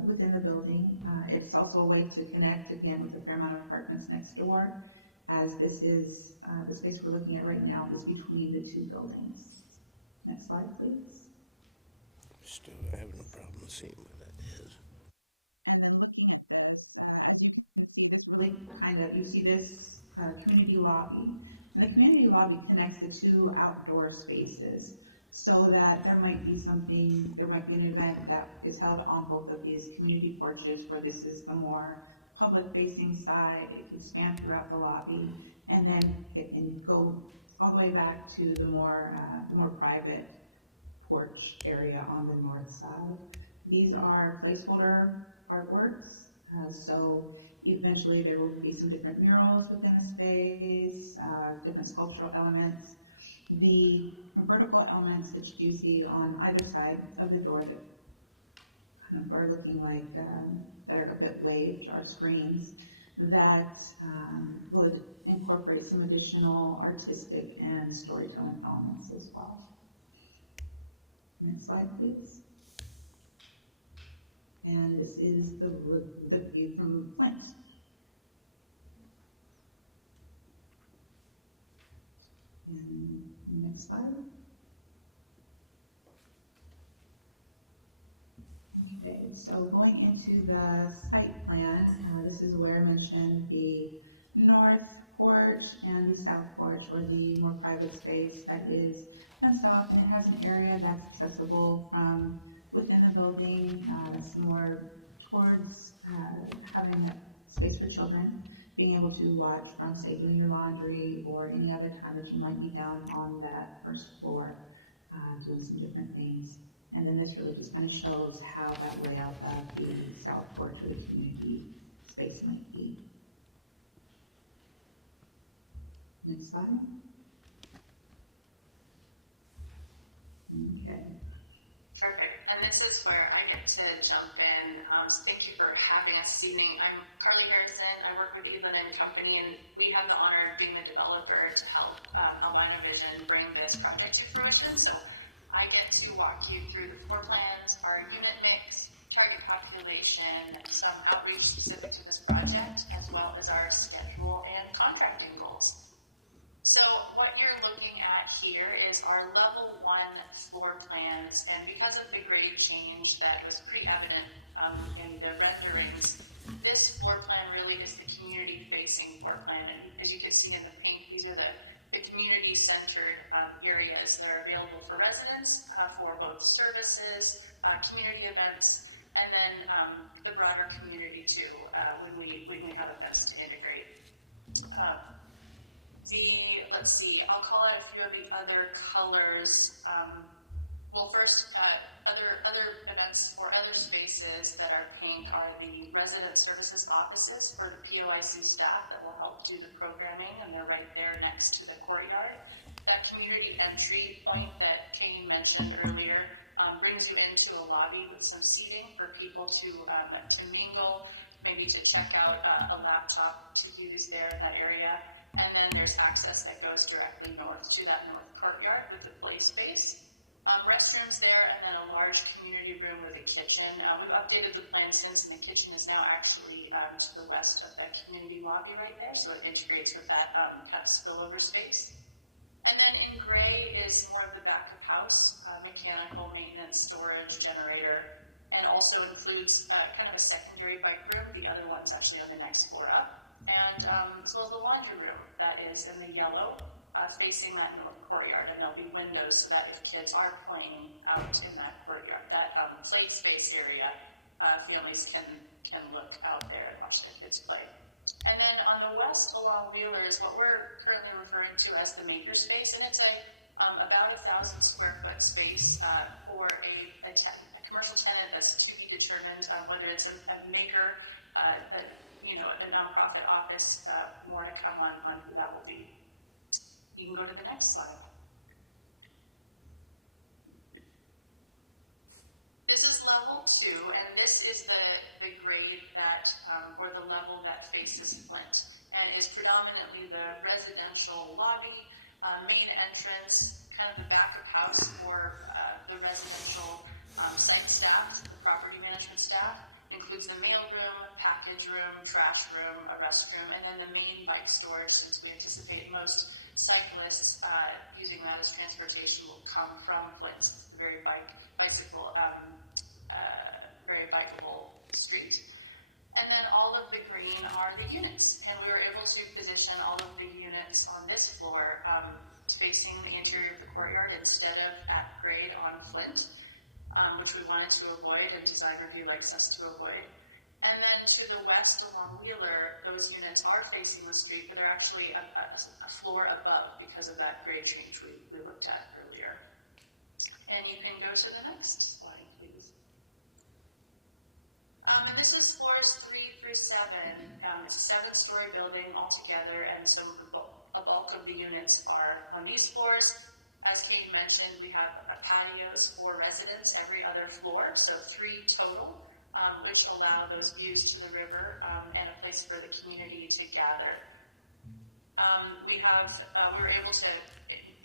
within the building. It's also a way to connect again with the Fairmont Apartments next door, as this is the space we're looking at right now is between the two buildings. Next slide, please. Still having a problem seeing what that is. And then looking at this, as you can see, this really kind of, you see this community lobby, and the community lobby connects the two outdoor spaces, so that there might be something, there might be an event that is held on both of these community porches, where this is the more public facing side. It can span throughout the lobby and then go all the way back to the more private porch area on the north side. These are placeholder artworks. So eventually there will be some different murals within the space, different sculptural elements. The vertical elements that you see on either side of the door that kind of are looking like, that are a bit waved, are screens that would incorporate some additional artistic and storytelling elements as well. Next slide, please. And this is the view from Flint. And next slide. Okay, so going into the site plan, this is where I mentioned the north porch and the south porch, or the more private space that is fenced off, and it has an area that's accessible from within the building. It's more towards having a space for children, being able to watch from, say, doing your laundry or any other time that you might be down on that first floor doing some different things. And then this really just kind of shows how that layout of the south porch or the community space might be. Next slide. Okay. Perfect. and this is where I get to jump in. So thank you for having us this evening. I'm Carly Harrison. I work with Evelyn and Company, and we have the honor of being the developer to help Albina Vision bring this project to fruition. So I get to walk you through the floor plans, our unit mix, target population, some outreach specific to this project, as well as our schedule and contracting goals. So what you're looking at here is our level 1 floor plans. And because of the grade change that was pretty evident in the renderings, this floor plan really is the community facing floor plan. And as you can see in the pink, these are the community centered areas that are available for residents for both services, community events, and then the broader community too, when we have events to integrate. Let's see, I'll call out a few of the other colors. Well, first, other events or other spaces that are pink are the resident services offices for the POIC staff that will help do the programming, and they're right there next to the courtyard. That community entry point that Kane mentioned earlier brings you into a lobby with some seating for people to mingle, maybe to check out a laptop to use there in that area. And then there's access that goes directly north to that north courtyard with the play space. Restrooms there, and then a large community room with a kitchen. We've updated the plan since, and the kitchen is now actually to the west of the community lobby right there. So it integrates with that kind of spillover space. And then in gray is more of the back of house, mechanical maintenance, storage, generator, and also includes kind of a secondary bike room. The other one's actually on the next floor up. And as well as the laundry room that is in the yellow, facing that north courtyard, and there'll be windows so that if kids are playing out in that courtyard, that play space area, families can look out there and watch their kids play. And then on the west along Wheeler is what we're currently referring to as the maker space, and it's about 1,000 square foot space for a commercial tenant that's to be determined, whether it's a maker, a nonprofit office. More to come on who that will be. You can go to the next slide. This is level 2, and this is the grade that, or the level that faces Flint, and is predominantly the residential lobby, main entrance, kind of the back of house for the residential site staff, the property management staff. Includes the mail room, package room, trash room, a restroom, and then the main bike storage, since we anticipate most cyclists using that as transportation will come from Flint. It's a very very bikeable street. And then all of the green are the units, and we were able to position all of the units on this floor facing the interior of the courtyard instead of at grade on Flint. Which we wanted to avoid, and design review likes us to avoid. And then to the west along Wheeler, those units are facing the street, but they're actually a floor above because of that grade change we looked at earlier. And you can go to the next slide, please. And this is floors 3 through 7. It's a 7-story building altogether, and so a bulk of the units are on these floors. As Kane mentioned, we have patios for residents every other floor, so 3 total, which allow those views to the river and a place for the community to gather. We were able to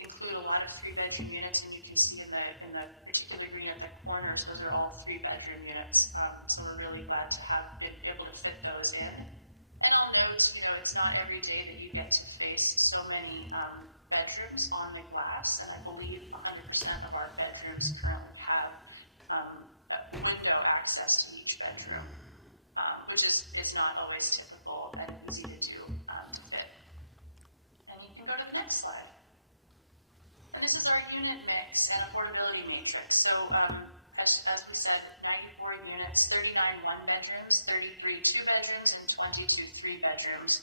include a lot of 3-bedroom units, and you can see in the particular green at the corners, those are all 3-bedroom units. So we're really glad to have been able to fit those in. And I'll note, it's not every day that you get to face so many bedrooms on the glass, and I believe 100% of our bedrooms currently have window access to each bedroom, which is not always typical and easy to do to fit. And you can go to the next slide. And this is our unit mix and affordability matrix. So as we said, 94 units, 39 1-bedrooms, 33 2-bedrooms, and 22 3-bedrooms.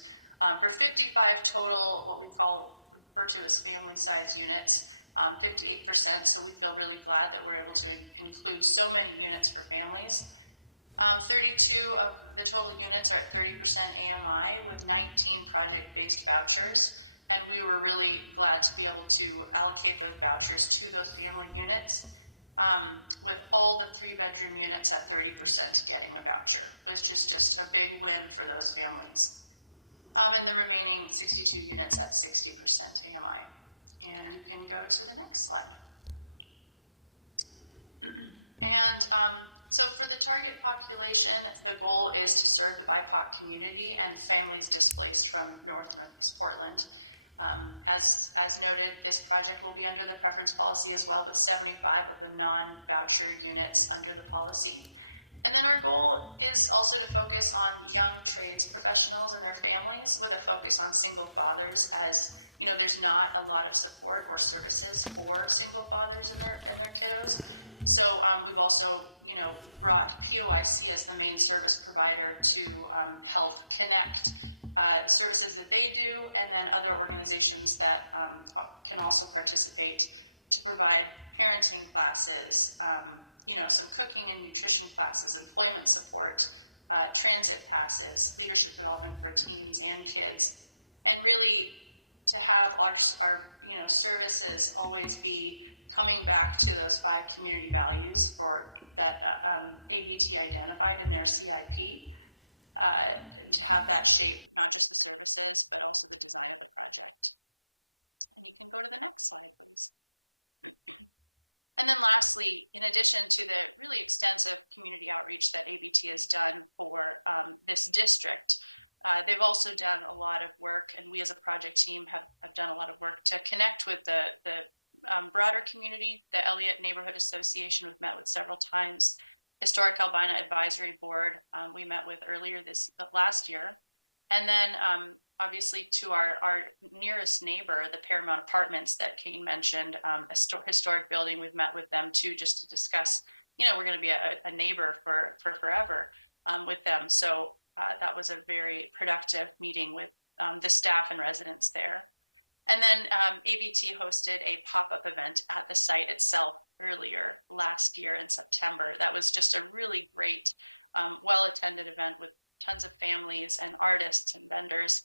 For 55 total, what we refer to as family size units, 58%. So we feel really glad that we're able to include so many units for families. 32 of the total units are at 30% AMI with 19 project-based vouchers. And we were really glad to be able to allocate those vouchers to those family units. with all the 3-bedroom units at 30% getting a voucher, which is just a big win for those families. And the remaining 62 units at 60% AMI. And you can go to the next slide. And so for the target population, the goal is to serve the BIPOC community and families displaced from Northeast Portland. As noted, this project will be under the preference policy as well, with 75 of the non-voucher units under the policy. And then our goal is also to focus on young trades professionals and their families, with a focus on single fathers, as you know, there's not a lot of support or services for single fathers and their kiddos. So we've also, you know, brought POIC as the main service provider to help connect services that they do, and then other organizations that can also participate to provide parenting classes, you know, some cooking and nutrition classes, employment support, transit passes, leadership development for teens and kids, and really to have our you know, services always be coming back to those 5 community values for that ABT identified in their CIP, to have that shape not just the services, but also the design of the project. And you can go to the next slide, please. And then lastly, in addition to the really extensive community outreach that ABT has done for this district, they've also done a lot of work, and we as a project team have done a lot of work to connect with the broader community. The Elliott Neighborhood Association we've met with several times. Historic Albina Advisory Board we met with earlier last year. And then obviously to our nearest neighbor, the Paramount Apartments that Kane mentioned, a historic building, we've met with them too, just to discuss, you know, we're going to be a neighbor for forever with them. So that was a very productive meeting with the staff and residents there. And then ABT hosted a pop-up event at the site itself earlier last year in September. That was just a really great, well-attended event with tons of families and artists and vendors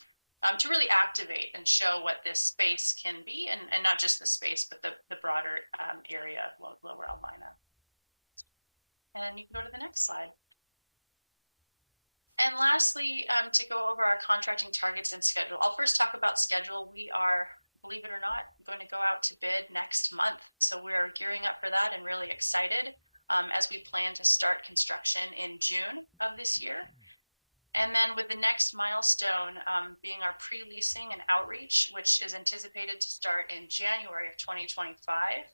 to really activate and show what this space can be, and not just the space, but the broader area of Lower Albina. And you can go to the next slide. And lastly, to go over our contracting targets and schedule. I'll first talk about schedule. We are, believe it or not, going to go out to bid next month. So we're gearing up for that and really excited as we plan to start construction in June of this year. And then with the next milestone being our pre-leasing and outreach, which is anticipated to start in January of 2025,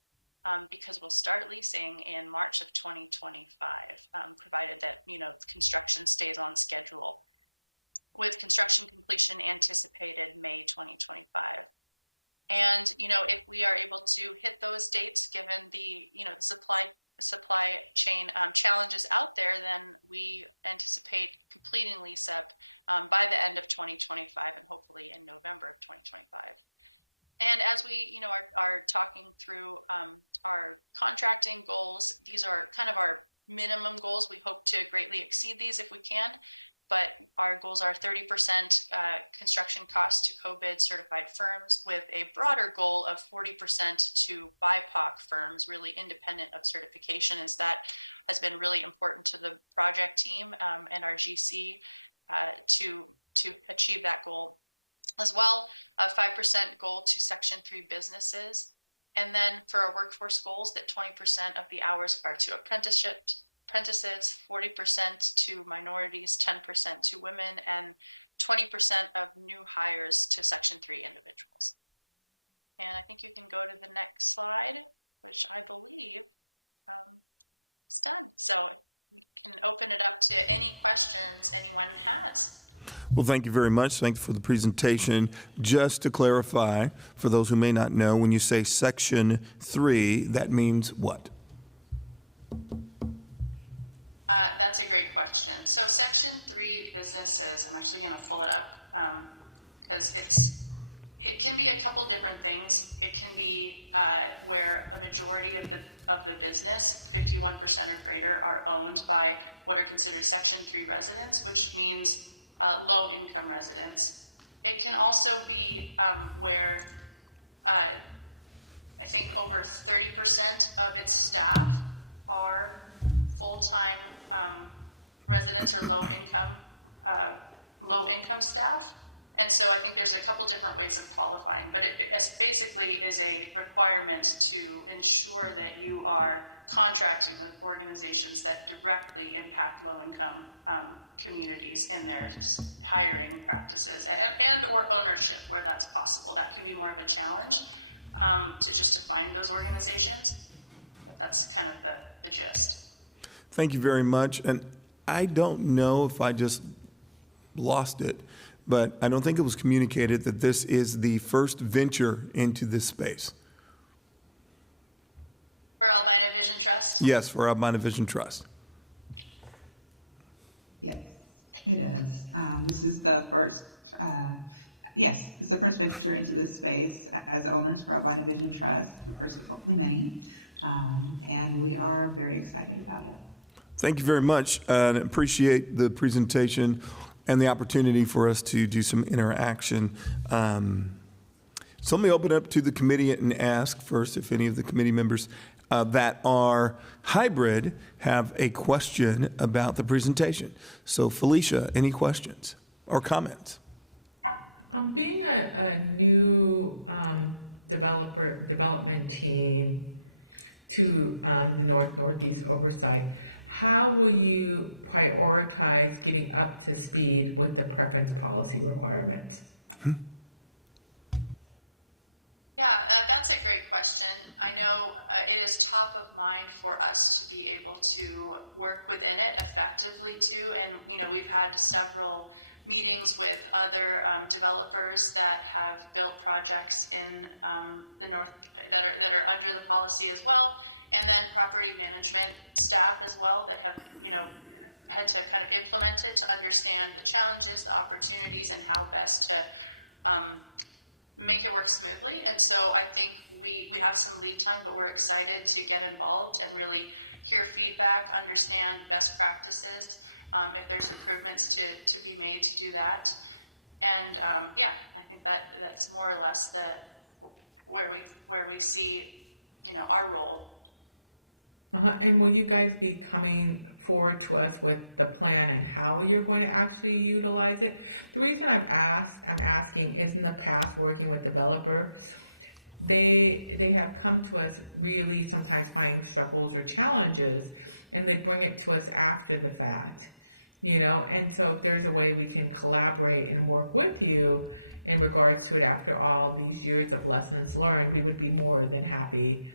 because we'll start leasing in March of 2025, provided that, you know, construction stays on schedule, with construction completion anticipated May 2025. And, you know, if we are able to hit those dates, given the, you know, the supply chain challenges out there, then we anticipate completing lease up by the end of 2025, and hopefully in November of 2025. And as we, you know, are talking through our contracting goals, these are kind of our minimum goals. We hope to greatly exceed these if we can, but our goals are 30% construction costs to co-bid certified firms, with a broader goal of 40% to BIPOC firms, really independent of certification, as that has been really important to the project team and our GC to achieve that goal. As well, a 5% goal to Section 3 businesses. And then for our workforce goals, that 20% of the hours are to apprentices, 40% to minorities, 10% to women, and 20% of new hires to Section 3 individuals. And I think you can go to the next slide, which I believe is done. So we can open it up to any questions anyone has. Well, thank you very much. Thank you for the presentation. Just to clarify, for those who may not know, when you say Section 3, that means what? That's a great question. So Section 3 businesses, I'm actually going to pull it up because it can be a couple different things. It can be where a majority of the business, 51% or greater, are owned by what are considered Section 3 residents, which means low-income residents. It can also be where I think over 30% of its staff are full-time residents or low income staff. And so I think there's a couple different ways of qualifying, but it basically is a requirement to ensure that you are contracting with organizations that directly impact low income communities in their hiring practices and or ownership where that's possible. That can be more of a challenge to find those organizations, but that's kind of the gist. Thank you very much. And I don't know if I just lost it, but I don't think it was communicated that this is the first venture into this space. For Albina Vision Trust? Yes, for Albina Vision Trust. Yes, it is. This is the first, yes, it's the first venture into this space as owners for Albina Vision Trust, the first of hopefully many, and we are very excited about it. Thank you very much. And appreciate the presentation and the opportunity for us to do some interaction. So let me open up to the committee and ask first if any of the committee members that are hybrid have a question about the presentation. So Felicia, any questions or comments? Being a new development team to the Northeast Oversight, how will you prioritize getting up to speed with the preference policy requirements? Yeah, that's a great question. I know it is top of mind for us to be able to work within it effectively too. And, you know, we've had several meetings with other developers that have built projects in the North that are under the policy as well. And then property management staff as well that have, you know, had to kind of implement it to understand the challenges, the opportunities, and how best to make it work smoothly. And so I think we have some lead time, but we're excited to get involved and really hear feedback, understand best practices, if there's improvements to be made to do that. And yeah, I think that's more or less where we see, you know, our role. And will you guys be coming forward to us with the plan and how you're going to actually utilize it? The reason I'm asking is in the past working with developers, they have come to us really sometimes finding struggles or challenges, and they bring it to us after the fact, you know. And so if there's a way we can collaborate and work with you in regards to it after all these years of lessons learned, we would be more than happy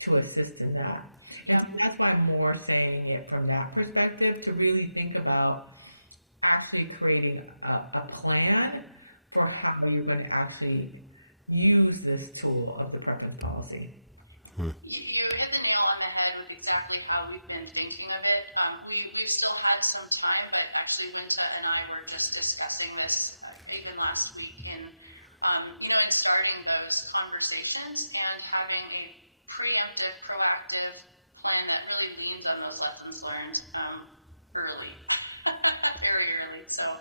to assist in that. And so that's why I'm more saying it from that perspective, to really think about actually creating a plan for how you're going to actually use this tool of the preference policy. You hit the nail on the head with exactly how we've been thinking of it. We've still had some time, but actually Winta and I were just discussing this even last week in, you know, in starting those conversations and having a preemptive, proactive plan that really leans on those lessons learned early, very early. So.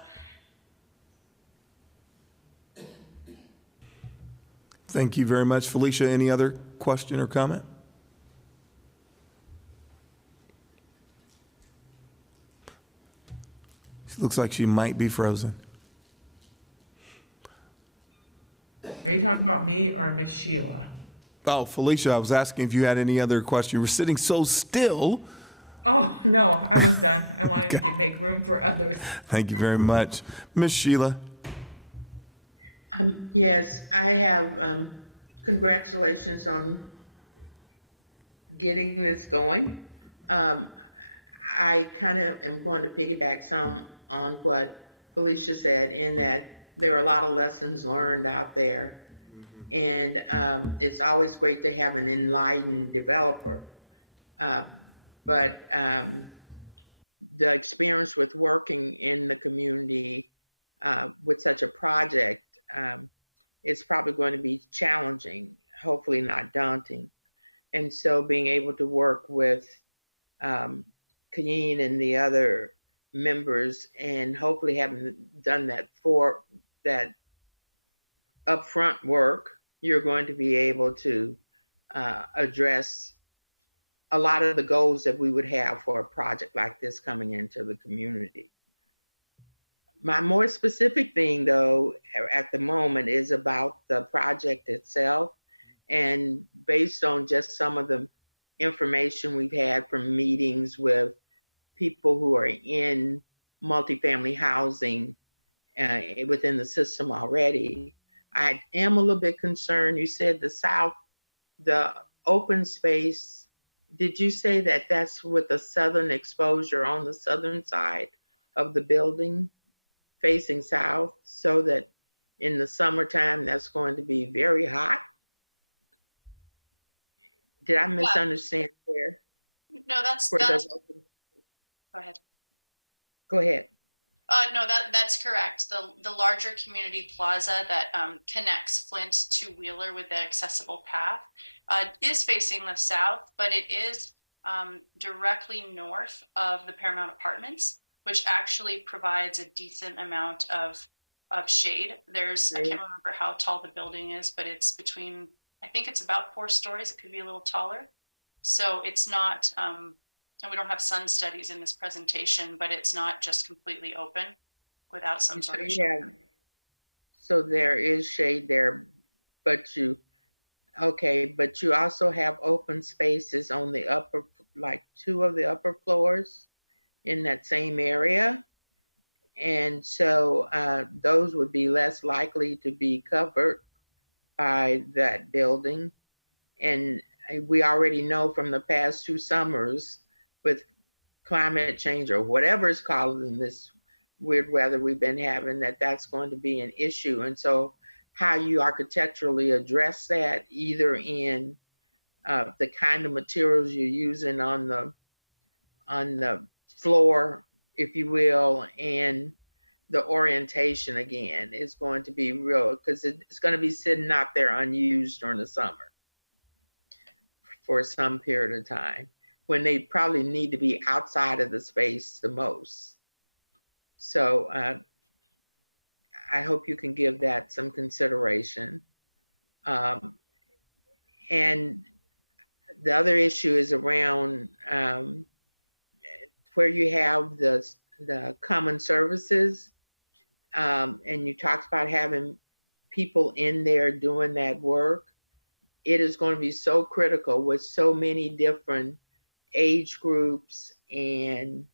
Thank you very much. Felicia, any other question or comment? It looks like she might be frozen. Are you talking about me or Miss Sheila? Oh, Felicia, I was asking if you had any other question. You were sitting so still. Oh, no, I was done. I wanted to make room for others. Thank you very much. Miss Sheila. Yes, I have congratulations on getting this going. I kind of am going to piggyback some on what Felicia said, in that there are a lot of lessons learned out there. And it's always great to have an enlightened developer. But the experience with working in the community with such a project is probably going to be challenging, hopefully not daunting. And so being able to work with Kayeen and the other members, and hopefully having done that for that upfront work, you're going to be able to address a lot of the goals that we would have for a project like this coming into the community. My more specific thing, though, at the moment is about the project itself. And based on just some of the information we've had from meetings with people who are in multifamily housing within the system already, I am a little bit concerned. You said the open space, did you say that that's with the southern exposure on the southern side of the building facing south, so that in the summertime that's going to be very hot? Did I misunderstand where? No, that's Go ahead. Go ahead. No, that's correct. The larger community plaza that connects Flint to Wheeler with the accessible path is facing the south, but it is directly north of the Paramount Apartments, which actually provides a decent amount of shade. I can't remember how tall the building is, but it's between, I think it's about 4 stories. It could be a little taller. So it's not, and we don't have sun studies in this presentation, but it's not just completely open without some sort of shelter. So there is shade there, but you also have open spaces on the upper, like 2 of the upper floors in that same area. And so those would be less likely to be covered by that building. And we already know from the past 2 summers with climate change or whatever is causing this weird weather we've been having, that's going to be an issue. And so how you architecturally address that, either in the kind of materials you're using on the floor, if you will, and the orientation again is going to be real, because it's going to be sitting out there unused during the summer for some period of time, when they probably need to be outside of the space the most. So I hope you can give that some consideration. And the other issue is around where you have the common services. And you talked about having people in there doing that work. It is going to be so critical with so many different age groups and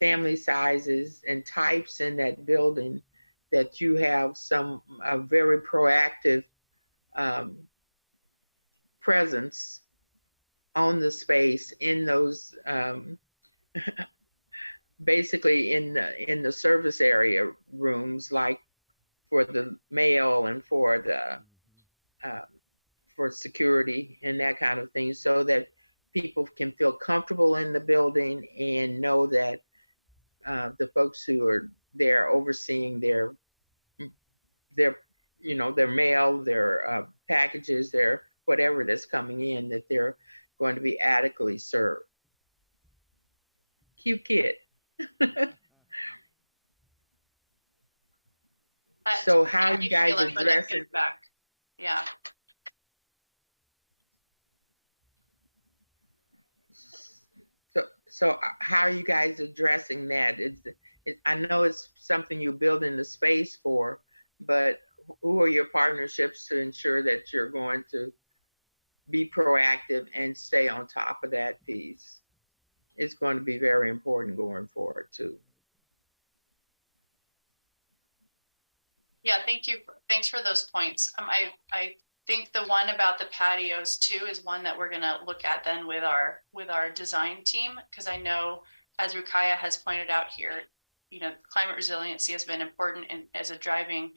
family sizes and types in that building, that you have a very proactive presence on the space in those basically in the service area rooms, like for the mail and for the for security and that kind of thing, so that people can feel comfortable in the building and know that the folks who are there overseeing their mail, their packages, their whatever that's coming in, that they're going to be adequately served. Cute kid. So how you guys address it? Yeah. So how are you guys addressing that? I know it's something you're building the space for, but who are your partnerships to ensure that you're going to be proactive and stay on top of that piece? It's going to be very important going forward too. Yeah, thank you. Thanks for those points. I think the one about the patios too is one that we're going to look at then with our design team, because I know, as Rukaya has pointed out here, climate resiliency has been important as a driving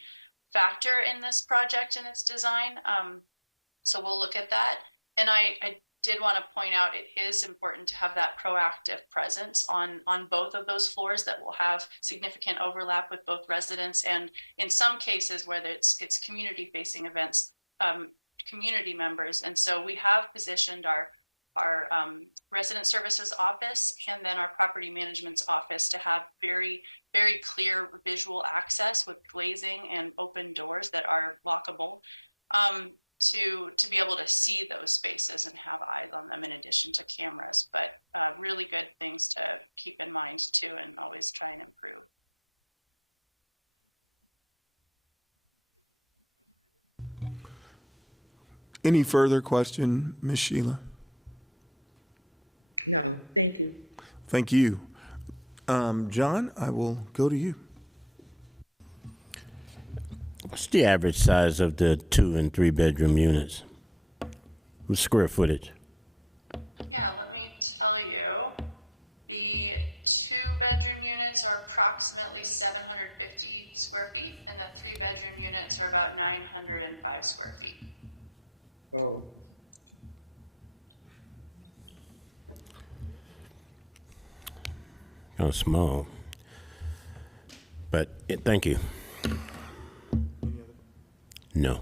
factor in this project and its design. So we'll look at that. And I did want to point out, it is important to have that proactive presence on both of those floors that will have significant overlap with both residents, and in some cases where it's community facing events, community members. And so we have positioned our resident services office and then our property management's office to have very, very clear visual access with glazing and open doors that are lockable. to be able to see those spaces and have eyes on them in addition to cameras. But really good things to keep in mind too, and always try and improve. Any further question, Ms. Sheila? No, thank you. Thank you. John, I will go to you. What's the average size of the 2 and 3 bedroom units? Square footage? Yeah, let me tell you. The 2-bedroom units are approximately 750 square feet, and the 3-bedroom units are about 905 square feet. Oh. Oh, small. But thank you. No.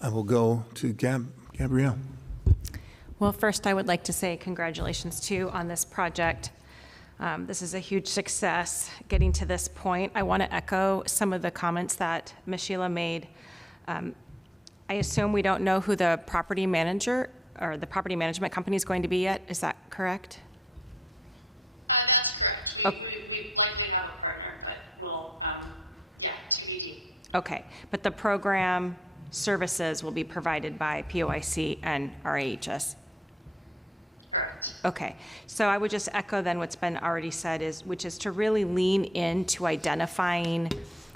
I will go to Gabrielle. Well, first, I would like to say congratulations to you on this project. This is a huge success getting to this point. I want to echo some of the comments that Ms. Sheila made. I assume we don't know who the property manager or the property management company is going to be yet. Is that correct? That's correct. We likely have a partner, but we'll, yeah, TBD. Okay, but the program services will be provided by POIC and RAHS. Correct. Okay, so I would just echo then what's been already said, which is to really lean into identifying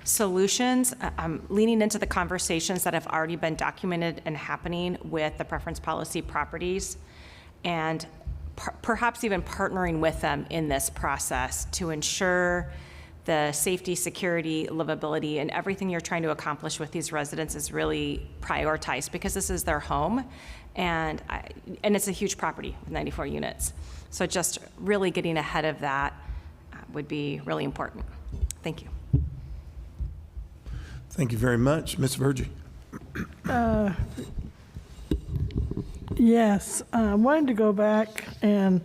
solutions, leaning into the conversations that have already been documented and happening with the preference policy properties, and perhaps even partnering with them in this process to ensure the safety, security, livability, and everything you're trying to accomplish with these residents is really prioritized, because this is their home, and it's a huge property with 94 units. So just really getting ahead of that would be really important. Thank you. Thank you very much. Ms. Virgie. Yes, I wanted to go back, and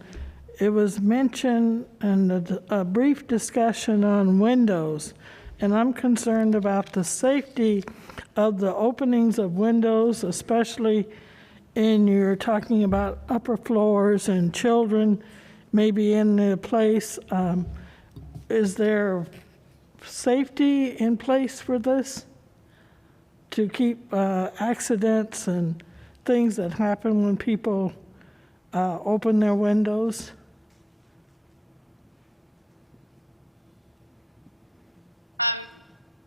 it was mentioned in a brief discussion on windows, and I'm concerned about the safety of the openings of windows, especially in you're talking about upper floors and children maybe in the place. Is there safety in place for this to keep accidents and things that happen when people open their windows?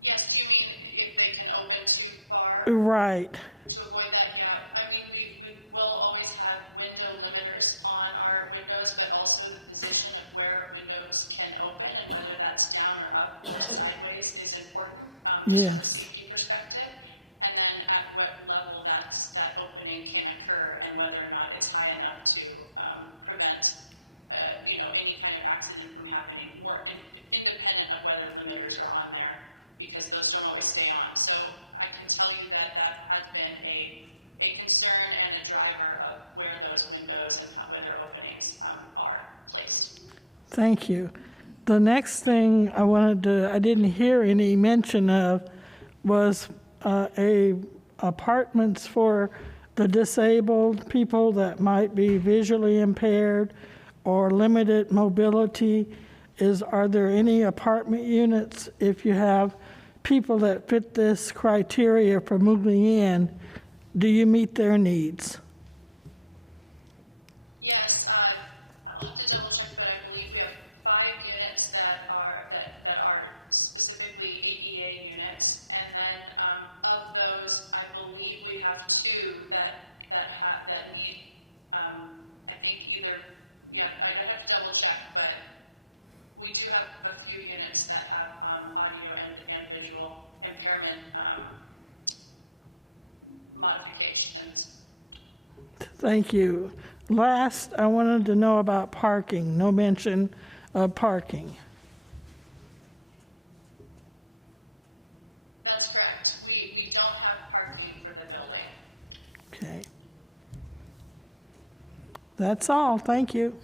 Yes, do you mean if they can open too far? Right. To avoid that, yeah. I mean, we will always have window limiters on our windows, but also the position of where windows can open and whether that's down or up or sideways is important, just from a safety perspective. And then at what level that opening can occur and whether or not it's high enough to prevent any kind of accident from happening, more independent of whether limiters are on there, because those don't always stay on. So I can tell you that has been a concern and a driver of where those windows and where their openings are placed. Thank you. The next thing I didn't hear any mention of was apartments for the disabled, people that might be visually impaired or limited mobility. Are there any apartment units, if you have people that fit this criteria for moving in, do you meet their needs? Yes, I'll have to double check, but I believe we have 5 units that are specifically ADA units, and then of those, I believe we have 2 that need. I think either, I'd have to double check, but we do have a few units that have audio and visual impairment modifications. Thank you. Last, I wanted to know about parking. No mention of parking. That's correct. We don't have parking for the building. Okay. That's all. Thank you.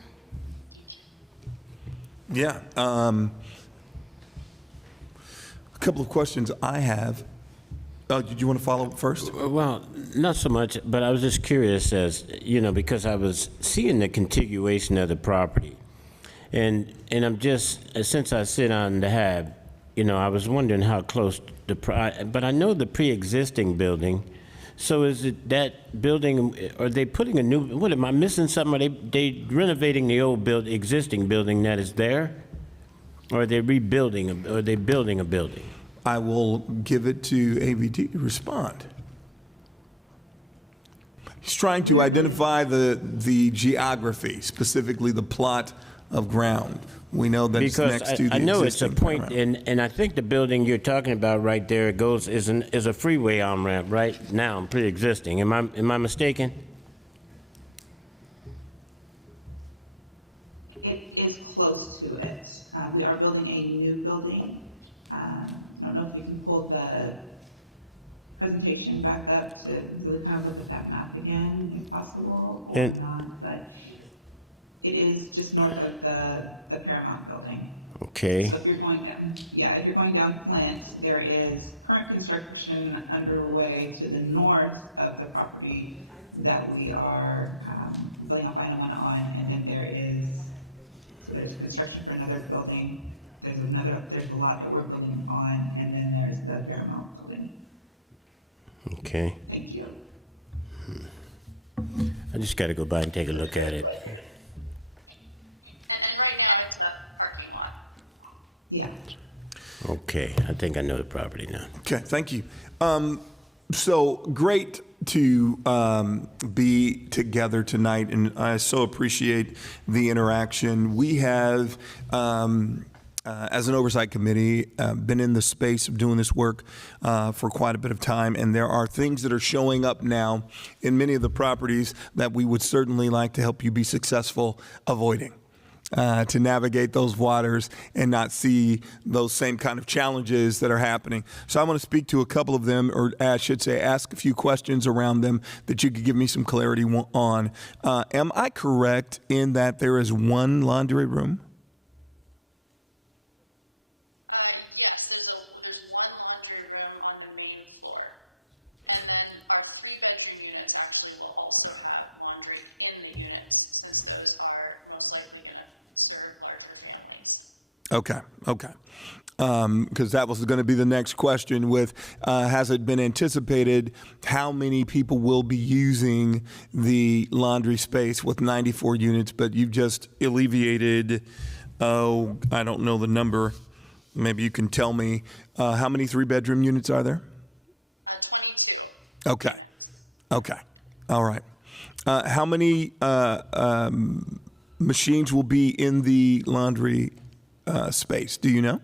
Yeah. A couple of questions I have. Did you want to follow up first? Well, not so much, but I was just curious as, because I was seeing the contiguation of the property. And I'm just, since I sit on the HAB, I was wondering how close but I know the pre-existing building. So is it that building, are they putting a new, what, am I missing something? Are they renovating the old existing building that is there? Or are they rebuilding, or are they building a building? I will give it to AVT to respond. He's trying to identify the geography, specifically the plot of ground. We know that it's next to the I know it's a existing point, panorama. and I think the building you're talking about right there is a freeway on-ramp right now, pre-existing. Am I mistaken? It is close to it. We are building a new building. I don't know if we can pull the presentation back up to really kind of look at that map again, if possible, or not, but it is just north of the Paramount building. Okay. So if you're going down, if you're going down Flint, there is current construction underway to the north of the property that we are building off I-1 on, and then there's construction for another building. There's a lot that we're building on, and then there's the Paramount building. Okay. Thank you. I just got to go by and take a look at it. And right now it's a parking lot. Yeah. Okay, I think I know the property now. Okay, thank you. So great to be together tonight, and I so appreciate the interaction. We have, as an oversight committee, been in the space of doing this work for quite a bit of time, and there are things that are showing up now in many of the properties that we would certainly like to help you be successful avoiding. To navigate those waters and not see those same kind of challenges that are happening. So I want to speak to a couple of them, or I should say ask a few questions around them that you could give me some clarity on. Am I correct in that there is one laundry room? Yes, there's one laundry room on the main floor. And then our 3-bedroom units actually will also have laundry in the units, since those are most likely going to serve larger families. Okay. Because that was going to be the next question with, has it been anticipated how many people will be using the laundry space with 94 units, but you've just alleviated, I don't know the number. Maybe you can tell me, how many 3-bedroom units are there? 22 Okay. units. Okay. All right. How many machines will be in the laundry space? Do you know?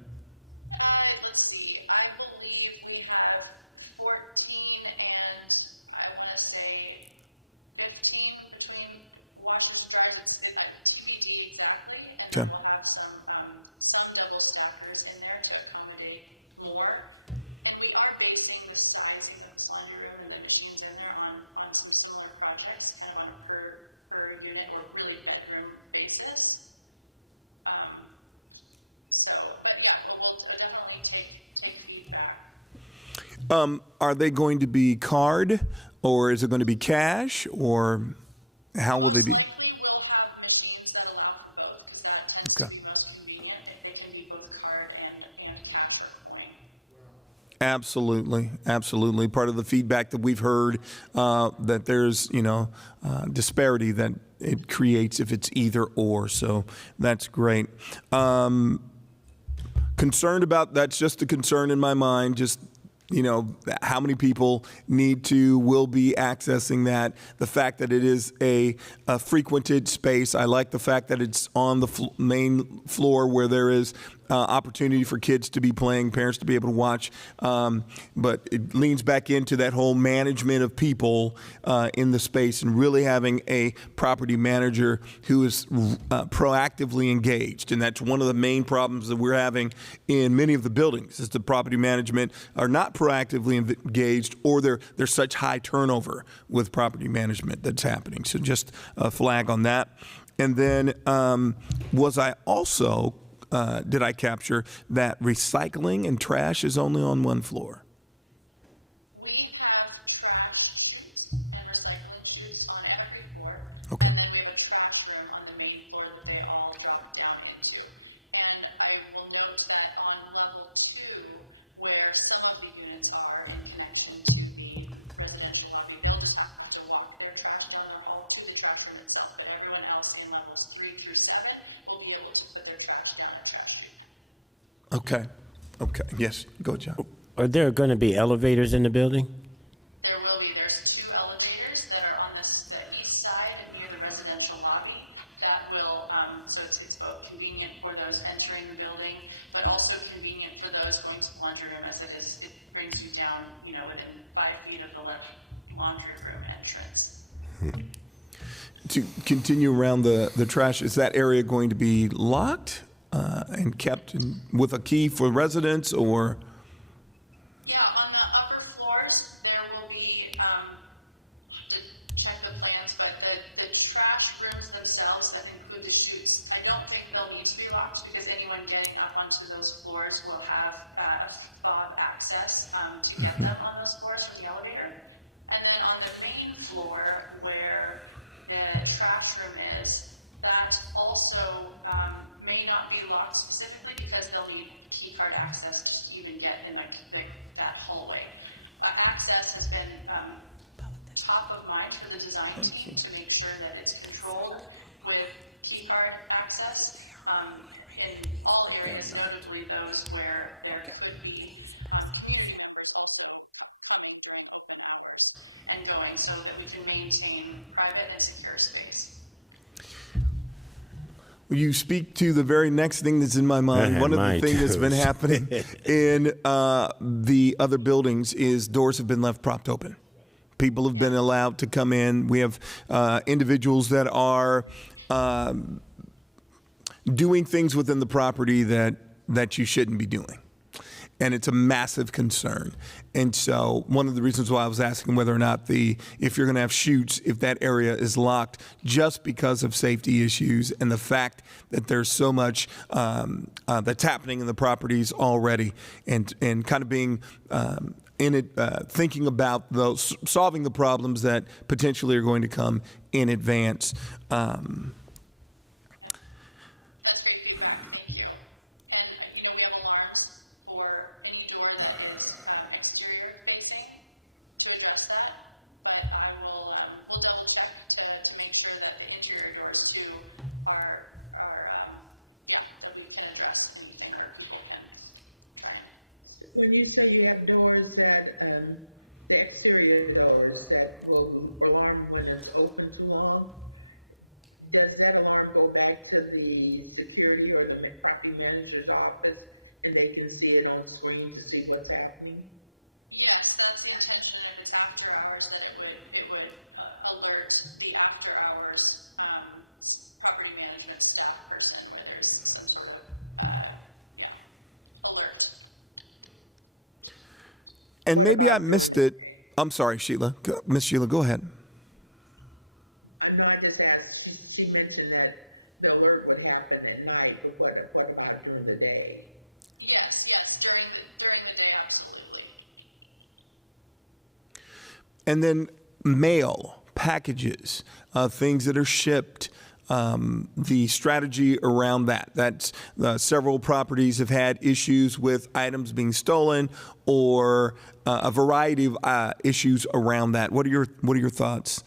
Let's see. I believe we have 14 and I want to say 15 between washers and dryers. It's TBD exactly, and then we'll have some double stackers in there to accommodate more. And we are basing the sizing of this laundry room and the machines in there on some similar projects, kind of on a per unit or really bedroom basis. But yeah, we'll definitely take feedback. Are they going to be card, or is it going to be cash, or how will they be? Most likely we'll have machines that allow for both, because that tends to be most convenient if they can be both card and cash or coin. Absolutely. Part of the feedback that we've heard, that there's, disparity that it creates if it's either or. So that's great. Concerned about, that's just a concern in my mind, just, how many people will be accessing that. The fact that it is a frequented space. I like the fact that it's on the main floor where there is opportunity for kids to be playing, parents to be able to watch. But it leans back into that whole management of people in the space, and really having a property manager who is proactively engaged. And that's one of the main problems that we're having in many of the buildings, is the property management are not proactively engaged, or there's such high turnover with property management that's happening. So just a flag on that. And then was I also did I capture that recycling and trash is only on one floor? We have trash chutes and recycling chutes on every floor. Okay. And then we have a trash room on the main floor that they all drop down into. And I will note that on level 2, where some of the units are in connection to the residential lobby, they'll just have to walk their trash down their hall to the trash room itself. But everyone else in levels 3 through 7 will be able to put their trash down at trash chute. Okay. Okay. Yes. Go, John. Are there going to be elevators in the building? There will be. There's 2 elevators that are on the east side near the residential lobby that will, so it's both convenient for those entering the building, but also convenient for those going to the laundry room, as it brings you down, within 5 feet of the laundry room entrance. To continue around the trash, is that area going to be locked and kept with a key for residents, or? Yeah, on the upper floors, there will be, I'll have to check the plans, but the trash rooms themselves that include the chutes, I don't think they'll need to be locked because anyone getting up onto those floors will have a fob access to get them on those floors from the elevator. And then on the main floor where the trash room is, that also may not be locked specifically because they'll need key card access to even get in that hallway. Access has been top of mind for the design team to make sure that it's controlled with key card access in all areas, notably those where there could be community members also coming during open hours and going, so that we can maintain private and secure space. You speak to the very next thing that's in my mind. One of the things that's been happening in the other buildings is doors have been left propped open. People have been allowed to come in. We have individuals that are doing things within the property that you shouldn't be doing. And it's a massive concern. And so one of the reasons why I was asking whether or not if you're going to have chutes, if that area is locked, just because of safety issues and the fact that there's so much that's happening in the properties already, and kind of being in it, thinking about those, solving the problems that potentially are going to come in advance. That's great feedback. Thank you. And, we have alarms for any door that is exterior facing to address that. But I will, we'll double check to make sure that the interior doors too are that we can address anything where people can try and. When you say you have doors that, the exterior doors that will alarm when it's open too long, does that alarm go back to the security or the property manager's office and they can see it on screen to see what's happening? Yes, that's the intention. If it's after hours, that it would alert the after hours property management staff person where there's some sort of alert. And what maybe I missed it. I'm sorry, Sheila. Miss Sheila, go ahead. No, I just asked. She mentioned that the alert would happen at night, but what about during the day? Yes, during the day, absolutely. And then mail, packages, things that are shipped, the strategy around that. That's several properties have had issues with items being stolen or a variety of issues around that. What are your thoughts?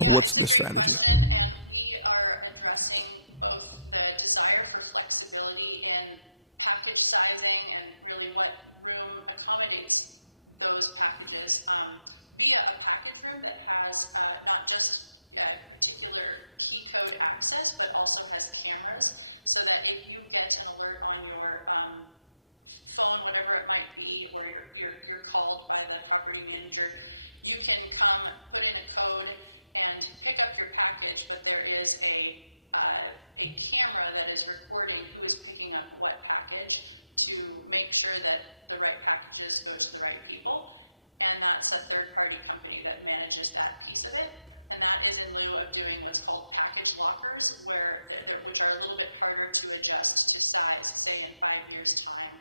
It's a great question, and we are addressing both the desire for flexibility in package sizing and really what room accommodates those packages via a package room that has not just particular key code access, but also has cameras, so that if you get an alert on your phone, whatever it might be, or you're called by the property manager, you can come put in a code and pick up your package, but there is a camera that is recording who is picking up what package to make sure that the right packages go to the right people. And that's a third-party company that manages that piece of it. And that is in lieu of doing what's called package lockers, which are a little bit harder to adjust to size. Say in 5 years' time,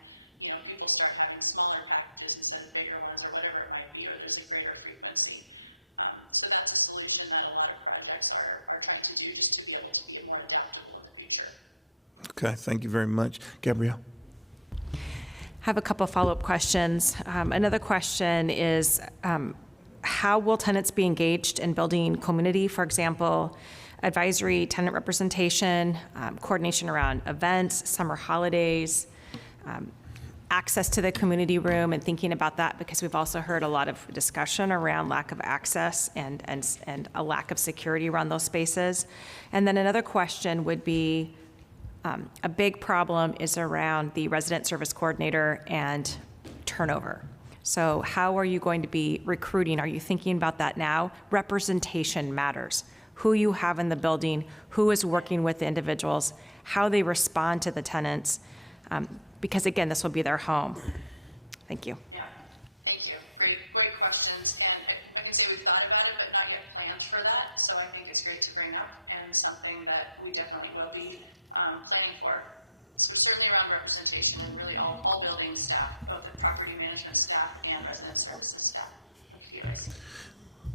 people start having smaller packages instead of bigger ones or whatever it might be, or there's a greater frequency. So that's a solution that a lot of projects are trying to do, just to be able to be more adaptable in the future. Okay, thank you very much. Gabrielle? Have a couple follow-up questions. Another question is, how will tenants be engaged in building community? For example, advisory, tenant representation, coordination around events, summer holidays, access to the community room, and thinking about that, because we've also heard a lot of discussion around lack of access and a lack of security around those spaces. And then another question would be, a big problem is around the resident service coordinator and turnover. So how are you going to be recruiting? Are you thinking about that now? Representation matters. Who you have in the building, who is working with the individuals, how they respond to the tenants, because again, this will be their home. Thank you. Yeah, thank you. Great questions. And I can say we've thought about it, but not yet planned for that. So I think it's great to bring up, and something that we definitely will be planning for. So certainly around representation, and really all building staff, both the property management staff and resident services staff of POIC.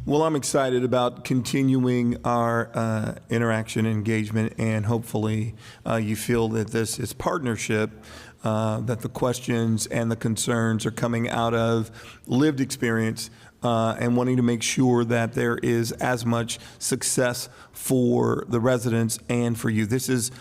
Well, I'm excited about continuing our interaction and engagement, and hopefully you feel that this is partnership, that the questions and the concerns are coming out of lived experience, and wanting to make sure that there is as much success for the residents and for you. This is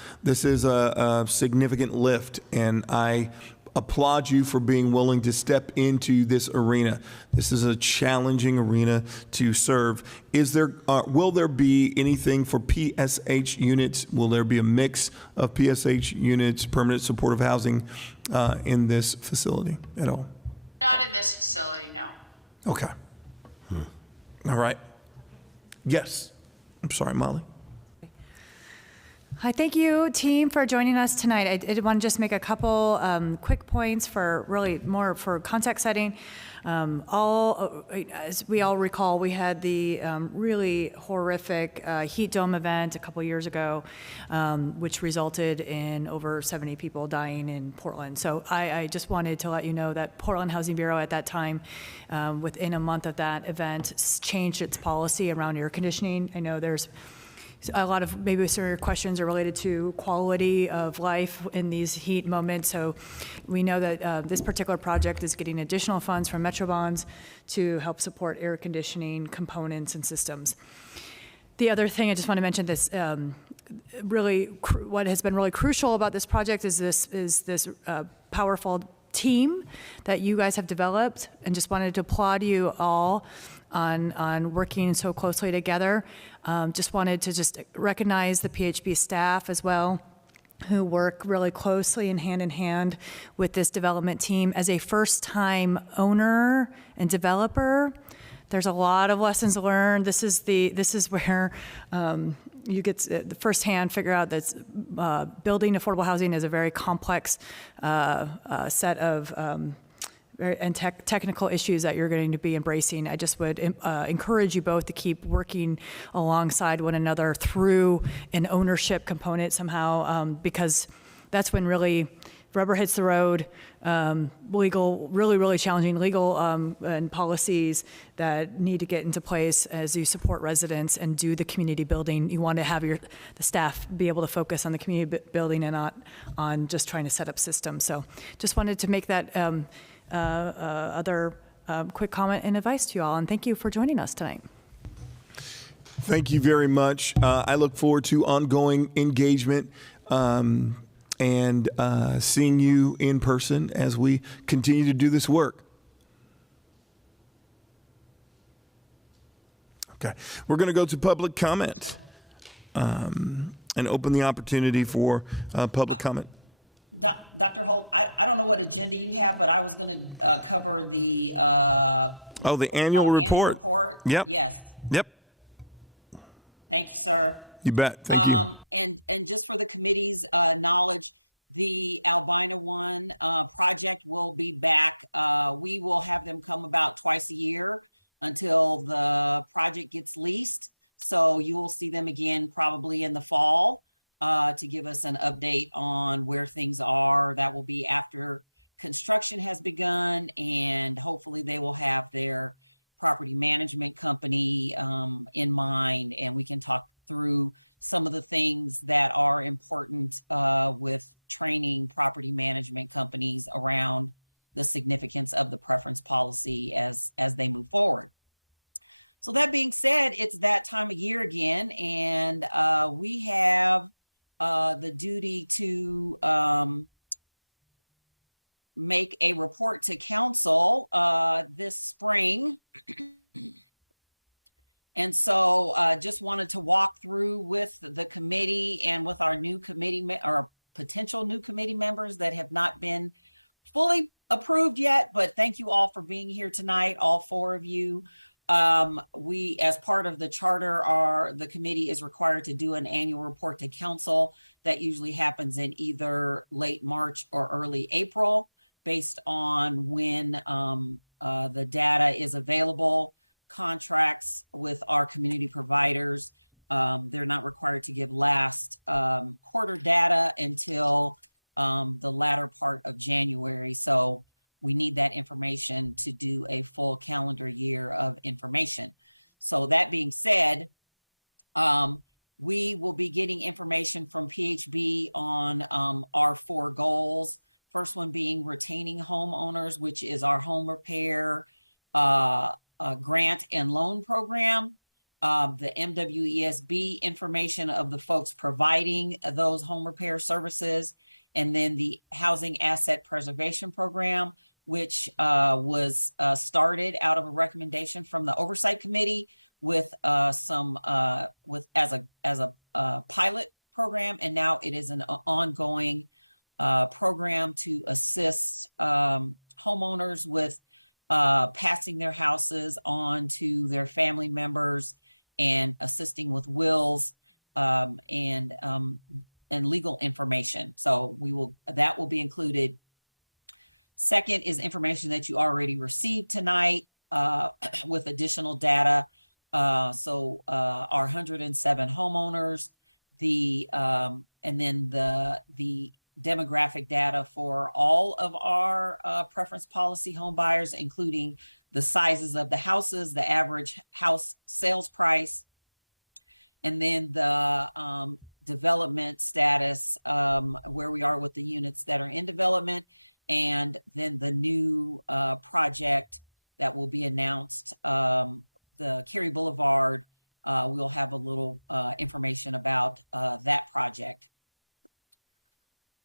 a significant lift, and I applaud you for being willing to step into this arena. This is a challenging arena to serve. Will there be anything for PSH units? Will there be a mix of PSH units, permanent supportive housing, in this facility at all? Not in this facility, no. Okay. All right. Yes. I'm sorry, Molly. Hi, thank you, team, for joining us tonight. I did want to just make a couple quick points for really more for context setting. As we all recall, we had the really horrific heat dome event a couple years ago, which resulted in over 70 people dying in Portland. So I just wanted to let you know that Portland Housing Bureau at that time, within a month of that event, changed its policy around air conditioning. I know there's a lot of maybe some of your questions are related to quality of life in these heat moments. So we know that this particular project is getting additional funds from Metro Bonds to help support air conditioning components and systems. The other thing I just want to mention, this what has been really crucial about this project is this powerful team that you guys have developed, and just wanted to applaud you all on working so closely together. Just wanted to recognize the PHB staff as well, who work really closely and hand with this development team. As a first-time owner and developer, there's a lot of lessons learned. This is where you get the firsthand figure out that building affordable housing is a very complex set of technical issues that you're going to be embracing. I just would encourage you both to keep working alongside one another through an ownership component somehow, because that's when really rubber hits the road. Really challenging legal and policies that need to get into place as you support residents and do the community building. You want to have the staff be able to focus on the community building and not on just trying to set up systems. So just wanted to make that other quick comment and advice to you all, and thank you for joining us tonight. Thank you very much. I look forward to ongoing engagement and seeing you in person as we continue to do this work. Okay, we're going to go to public comment and open the opportunity for public comment. Dr. Holt, I don't know what agenda you have, but I was going to cover the the annual report. report. Yep. Yes. Yep. Thank you, sir. You bet. Thank you. And just for the committee's knowledge, the Albina One project will be back. We will have them come about twice a year until the project gets leased. So you will see them again probably in the fall to give us an update on where things are. That will be after construction has begun, and hopefully they will have their property management company in mind, and we can talk through some of the things that are important with training property management companies around the significance of the preference policy as they move forward. So that being said, it's that time of year again, and we have the duty to make a report to council this spring. And so just wanted to walk through with the committee and with our new committee or potential new committee members that have not been fully approved yet, but thank you all for being here tonight, all 4 of you. We, as part of the charter, the committee is required to do an annual report to council. That usually happens in either late March or early April, based on when the data is available. Contracts with our community providers, they're not required to give last quarter data until the latter part of January. So we need that information to do a full calendar year of information. So that being said, we will be getting information from PHB on our 4 goals. First one being retaining homeowners, which is our home repair grant and loan program. The MWESB information of the folks providing those home repair services, and then the housing asset preservation program, which was started out of a recommendation from the Oversight Committee with as a pilot program, and now it is an ongoing program to assist homeowners with passing their houses on to their family members and assisting with wills and legal information. So that will be included. Second is information that you already received tonight with additional data. So our 107 homeowners, and then the demographic data for all of our preference policy home buyers, including the sizes of the houses, the average house sales price, and then the development status, where we are with the units that are in development, and then the new project that will be announced, the Cary Boulevard. We'll have a little information about that project.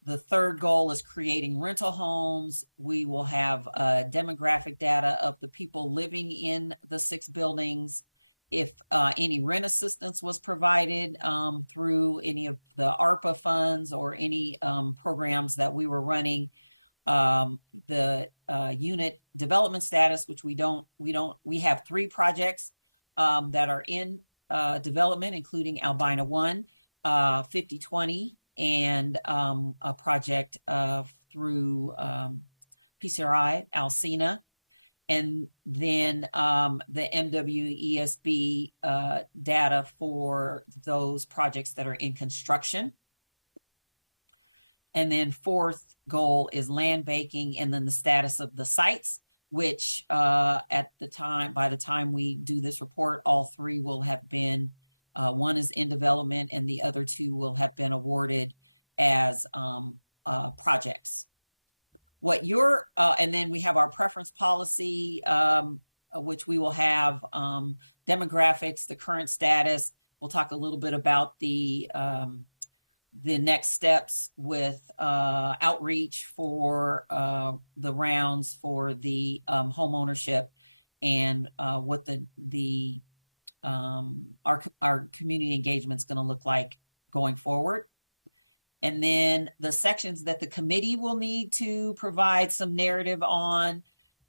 The third goal is creating rental homes. We will have demographic data of the people living in the 6 buildings. If any rent assistance was provided through any of the ARPA funds or any programs that we were running. The unit development status, which we have 3 projects that are in development, including Albina 1, 5020, and a project through PCRI, Alcina, and then the MWESB data for those projects that are in construction. And then 4th goal is land banking, and then the status of the sites, which by the time we do this report, all 3 will have been, one is in development and the other 2 will have been awarded as projects. And then we have our preference policy, which we will have demographics, the current status. We'll talk a little bit about the next steps with outreach for the rounds for the home ownership, and what our community engagement is going to look like going forward. And then the sections that the committee will need to provide some narrative on,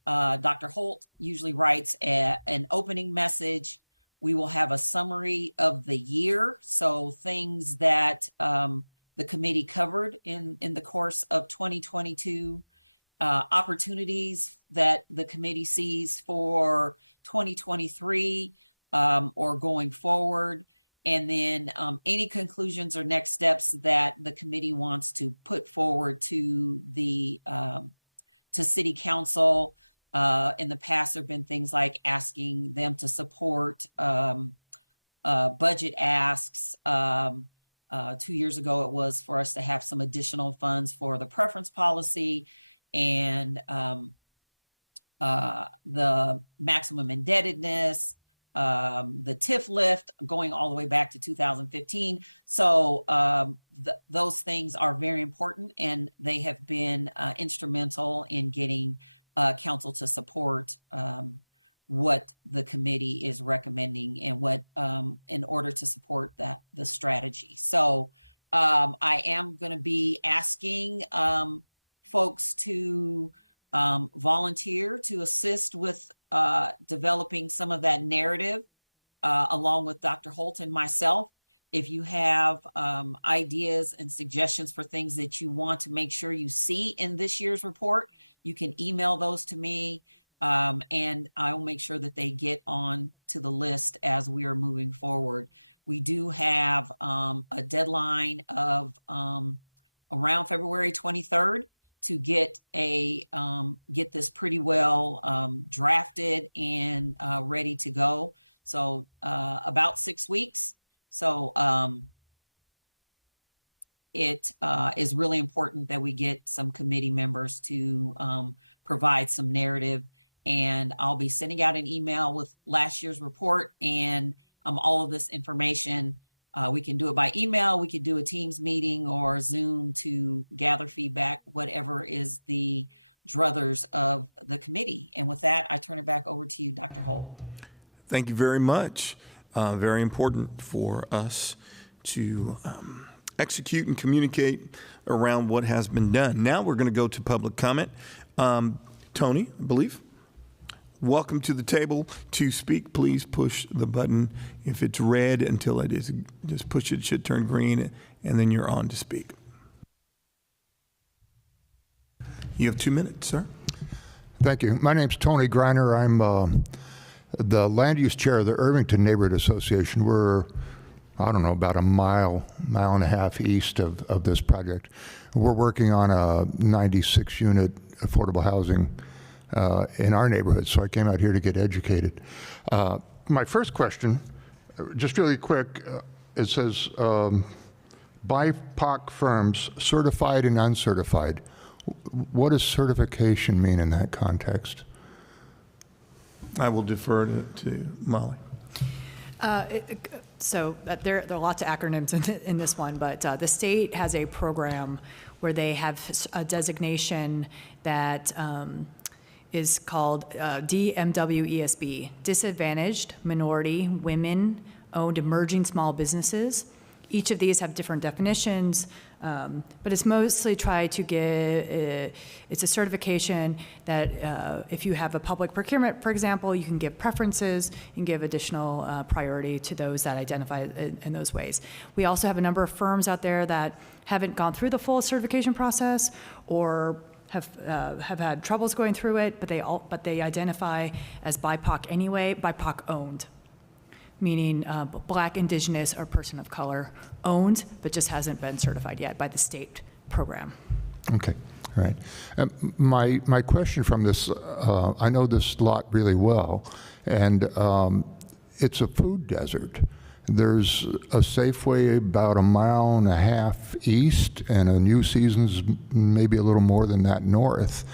Dr. Holt usually writes an opening message. We will have a summary of the year, so things that the committee covered in the course of 2022, opportunities that the committee sees for 2023 or going forward, and then any conclusions or next steps that the committee wants to put forward to the to city council. In the past, there have been things like asking them to support budget asks. 2 years ago, it was for us to have some additional funds for the preference policy and the maximum indebtedness, the TIF lift going all the way back to 2015. So those things are very important, and they have been instrumental in getting council to support what the committee is recommending and what in order to support the strategy. So I am going to be asking folks to volunteer to assist with developing some of that narrative along with Dr. Holt and myself. If you have ideas and suggestions for things that you want to make sure you see in this year's report, you can email those to me, and I'll make sure that they get on to the list as we are moving forward. We do have a deadline of around February 23rd to get this pretty well drafted and ready to go. So about 6 weeks. So it is really important that we get some committee members to provide some narrative. And I'll be sending out an email with last year's report and all of this information. We can do it by email, we could do a Teams meeting or Zoom to gather feedback, whatever is the druthers of the committee. And with that, I turn it back over to you, Dr. Holt. Thank you very much. Very important for us to execute and communicate around what has been done. Now we're going to go to public comment. Tony, I believe. Welcome to the table. To speak, please push the button. If it's red until it is, just push it, should turn green, and then you're on to speak. You have 2 minutes, sir. Thank you. My name's Tony Greiner. I'm the land use chair of the Irvington Neighborhood Association. We're, I don't know, about a mile and a half east of this project. We're working on a 96 unit affordable housing in our neighborhood, so I came out here to get educated. My first question, just really quick, it says BIPOC firms, certified and uncertified. What does certification mean in that context? I will defer to Molly. So there are lots of acronyms in this one, but the state has a program where they have a designation that is called DMWESB, Disadvantaged Minority Women Owned Emerging Small Businesses. Each of these have different definitions, but it's mostly tried to get, it's a certification that if you have a public procurement, for example, you can give preferences and give additional priority to those that identify in those ways. We also have a number of firms out there that haven't gone through the full certification process or have had troubles going through it, but they identify as BIPOC anyway, BIPOC owned, meaning Black, Indigenous, or person of color owned, but just hasn't been certified yet by the state program. Okay, all right. My question from this, I know this lot really well, and it's a food desert. There's a Safeway about a mile and a half east, and a New Seasons maybe a little more than that north,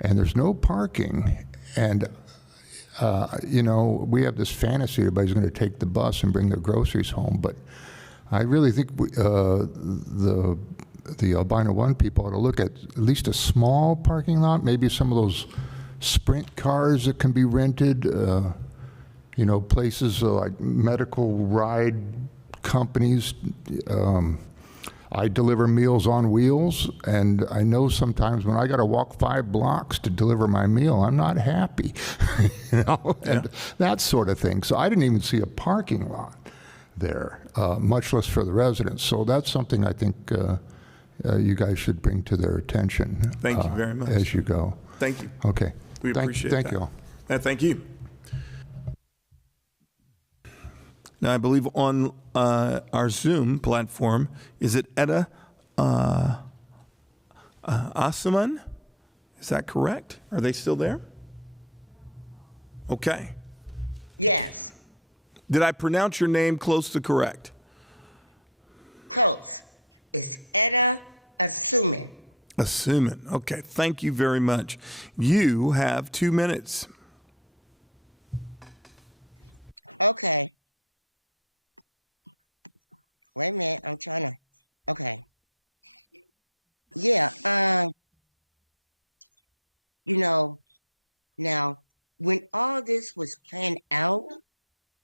and there's no parking. And you know, we have this fantasy everybody's going to take the bus and bring their groceries home, but I really think the Albina One people ought to look at least a small parking lot, maybe some of those sprint cars that can be rented, you know, places like medical ride companies. I deliver Meals on Wheels, and I know sometimes when I got to walk 5 blocks to deliver my meal, I'm not happy, you know, and that sort of thing. So I didn't even see a parking lot there, much less for the residents. So that's something I think you guys should bring to their attention. Thank you very much as you go. Thank you. Okay. We appreciate that. Thank you all. Thank you. Now, I believe on our Zoom platform, is it Etta Asaman? Is that correct? Are they still there? Okay. Yes, Did I pronounce your name close to correct? close. It's Etta Assuming. Assuming. Okay. Thank you very much. You have 2 minutes. Okay. Wait a minute, I'm trying to. Okay. Yeah. You know, now when all this was planned out,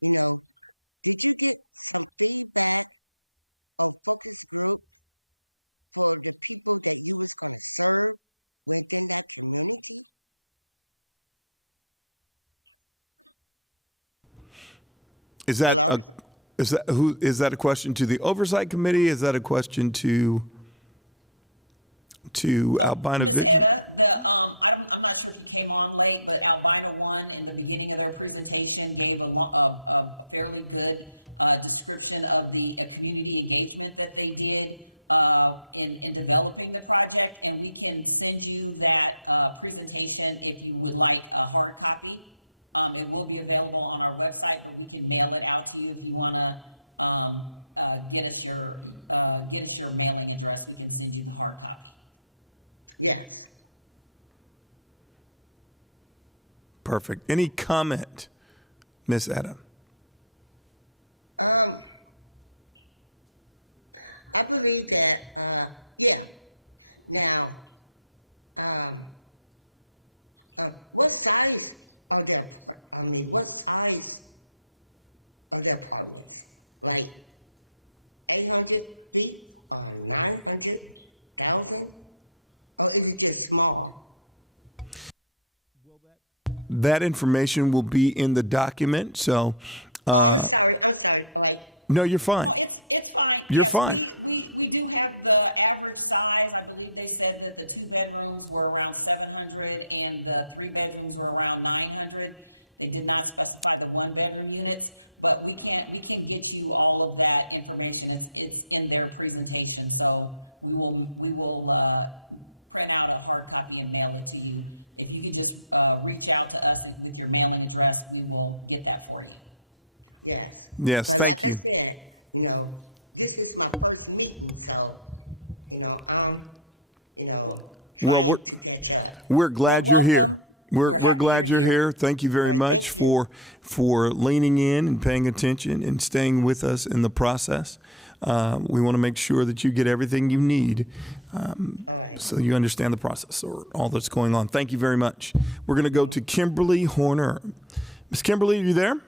did you get some feedback or focus group for the people that you was gonna serve within that community? Is that Hello? is that a question to the Oversight Committee? Is that a question to Albina Ms. Vision? Etta, I'm not sure if you came on late, but Albina One in the beginning of their presentation gave a fairly good description of the community engagement that they did in developing the project, and we can send you that presentation if you would like a hard copy. It will be available on our website, but we can mail it out to you if you want to get us your mailing address. We can send you the hard copy. Yes. Perfect. Any comment, Miss Etta? I believe that, yeah. Now, what size are their, what size of their apartments? Like 800 feet or 900,000? Or is it just small? That information will be in the document. So. I'm sorry. Like. No, you're fine. No, it's fine. You're yes, fine. We do have the average size. I believe they said that the 2 bedrooms were around 700 and the 3 bedrooms were around 900. They did not specify the 1 bedroom units, but we can get you all of that information. It's in their presentation. So we will print out a hard copy and mail it to you. If you could just reach out to us with your mailing address, we will get that for you. Yes. Yes, but thank like you. I said, this is my first meeting, so, I'm, trying to catch up. We're glad Well, you're welcome. here. We're happy glad you're here. here. Thank you very All right, much thank you. for leaning in and paying attention and staying with us in the process. We want to make sure that you get everything you need, All right. so you understand the process or all that's going on. Thank you very much. We're going to go to Kimberly Horner. Miss Kimberly, are you there?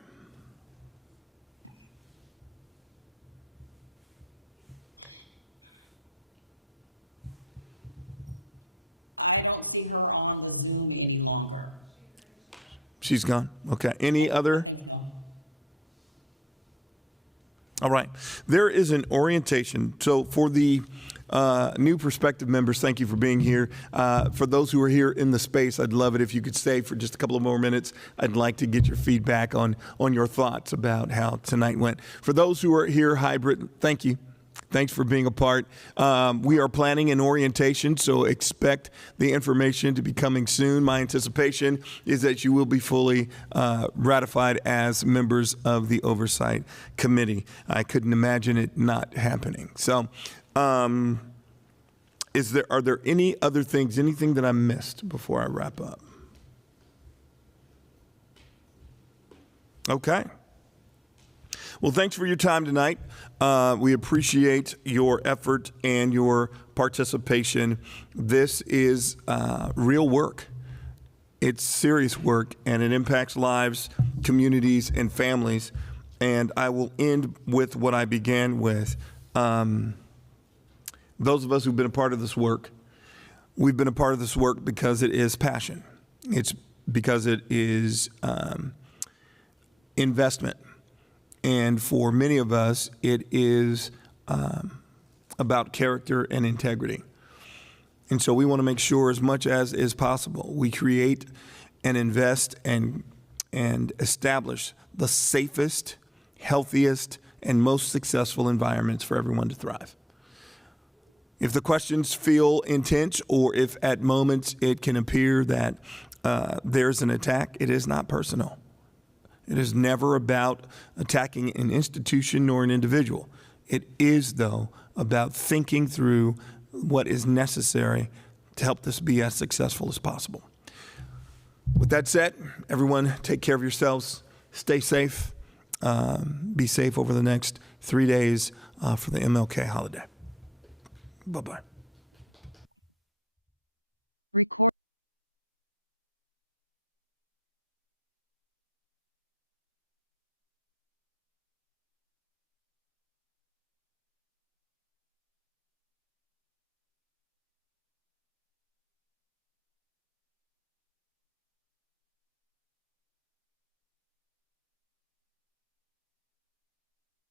I don't see her on the Zoom any longer. She's gone. Okay. Any I other? think so. All right. There is an orientation. So for the new prospective members, thank you for being here. For those who are here in the space, I'd love it if you could stay for just a couple of more minutes. I'd like to get your feedback on your thoughts about how tonight went. For those who are here hybrid, thank you. Thanks for being a part. We are planning an orientation, so expect the information to be coming soon. My anticipation is that you will be fully ratified as members of the Oversight Committee. I couldn't imagine it not happening. So, are there any other things, anything that I missed before I wrap up? Okay. Well, thanks for your time tonight. We appreciate your effort and your participation. This is real work. It's serious work, and it impacts lives, communities, and families. And I will end with what I began with. Those of us who've been a part of this work, we've been a part of this work because it is passion. It's because it is investment. And for many of us, it is about character and integrity. And so we want to make sure, as much as is possible, we create and invest and establish the safest, healthiest, and most successful environments for everyone to thrive. If the questions feel intense, or if at moments it can appear that there's an attack, it is not personal. It is never about attacking an institution nor an individual. It is, though, about thinking through what is necessary to help this be as successful as possible. With that said, everyone take care of yourselves. Stay safe. Be safe over the next 3 days for the MLK holiday. Bye-bye. Record.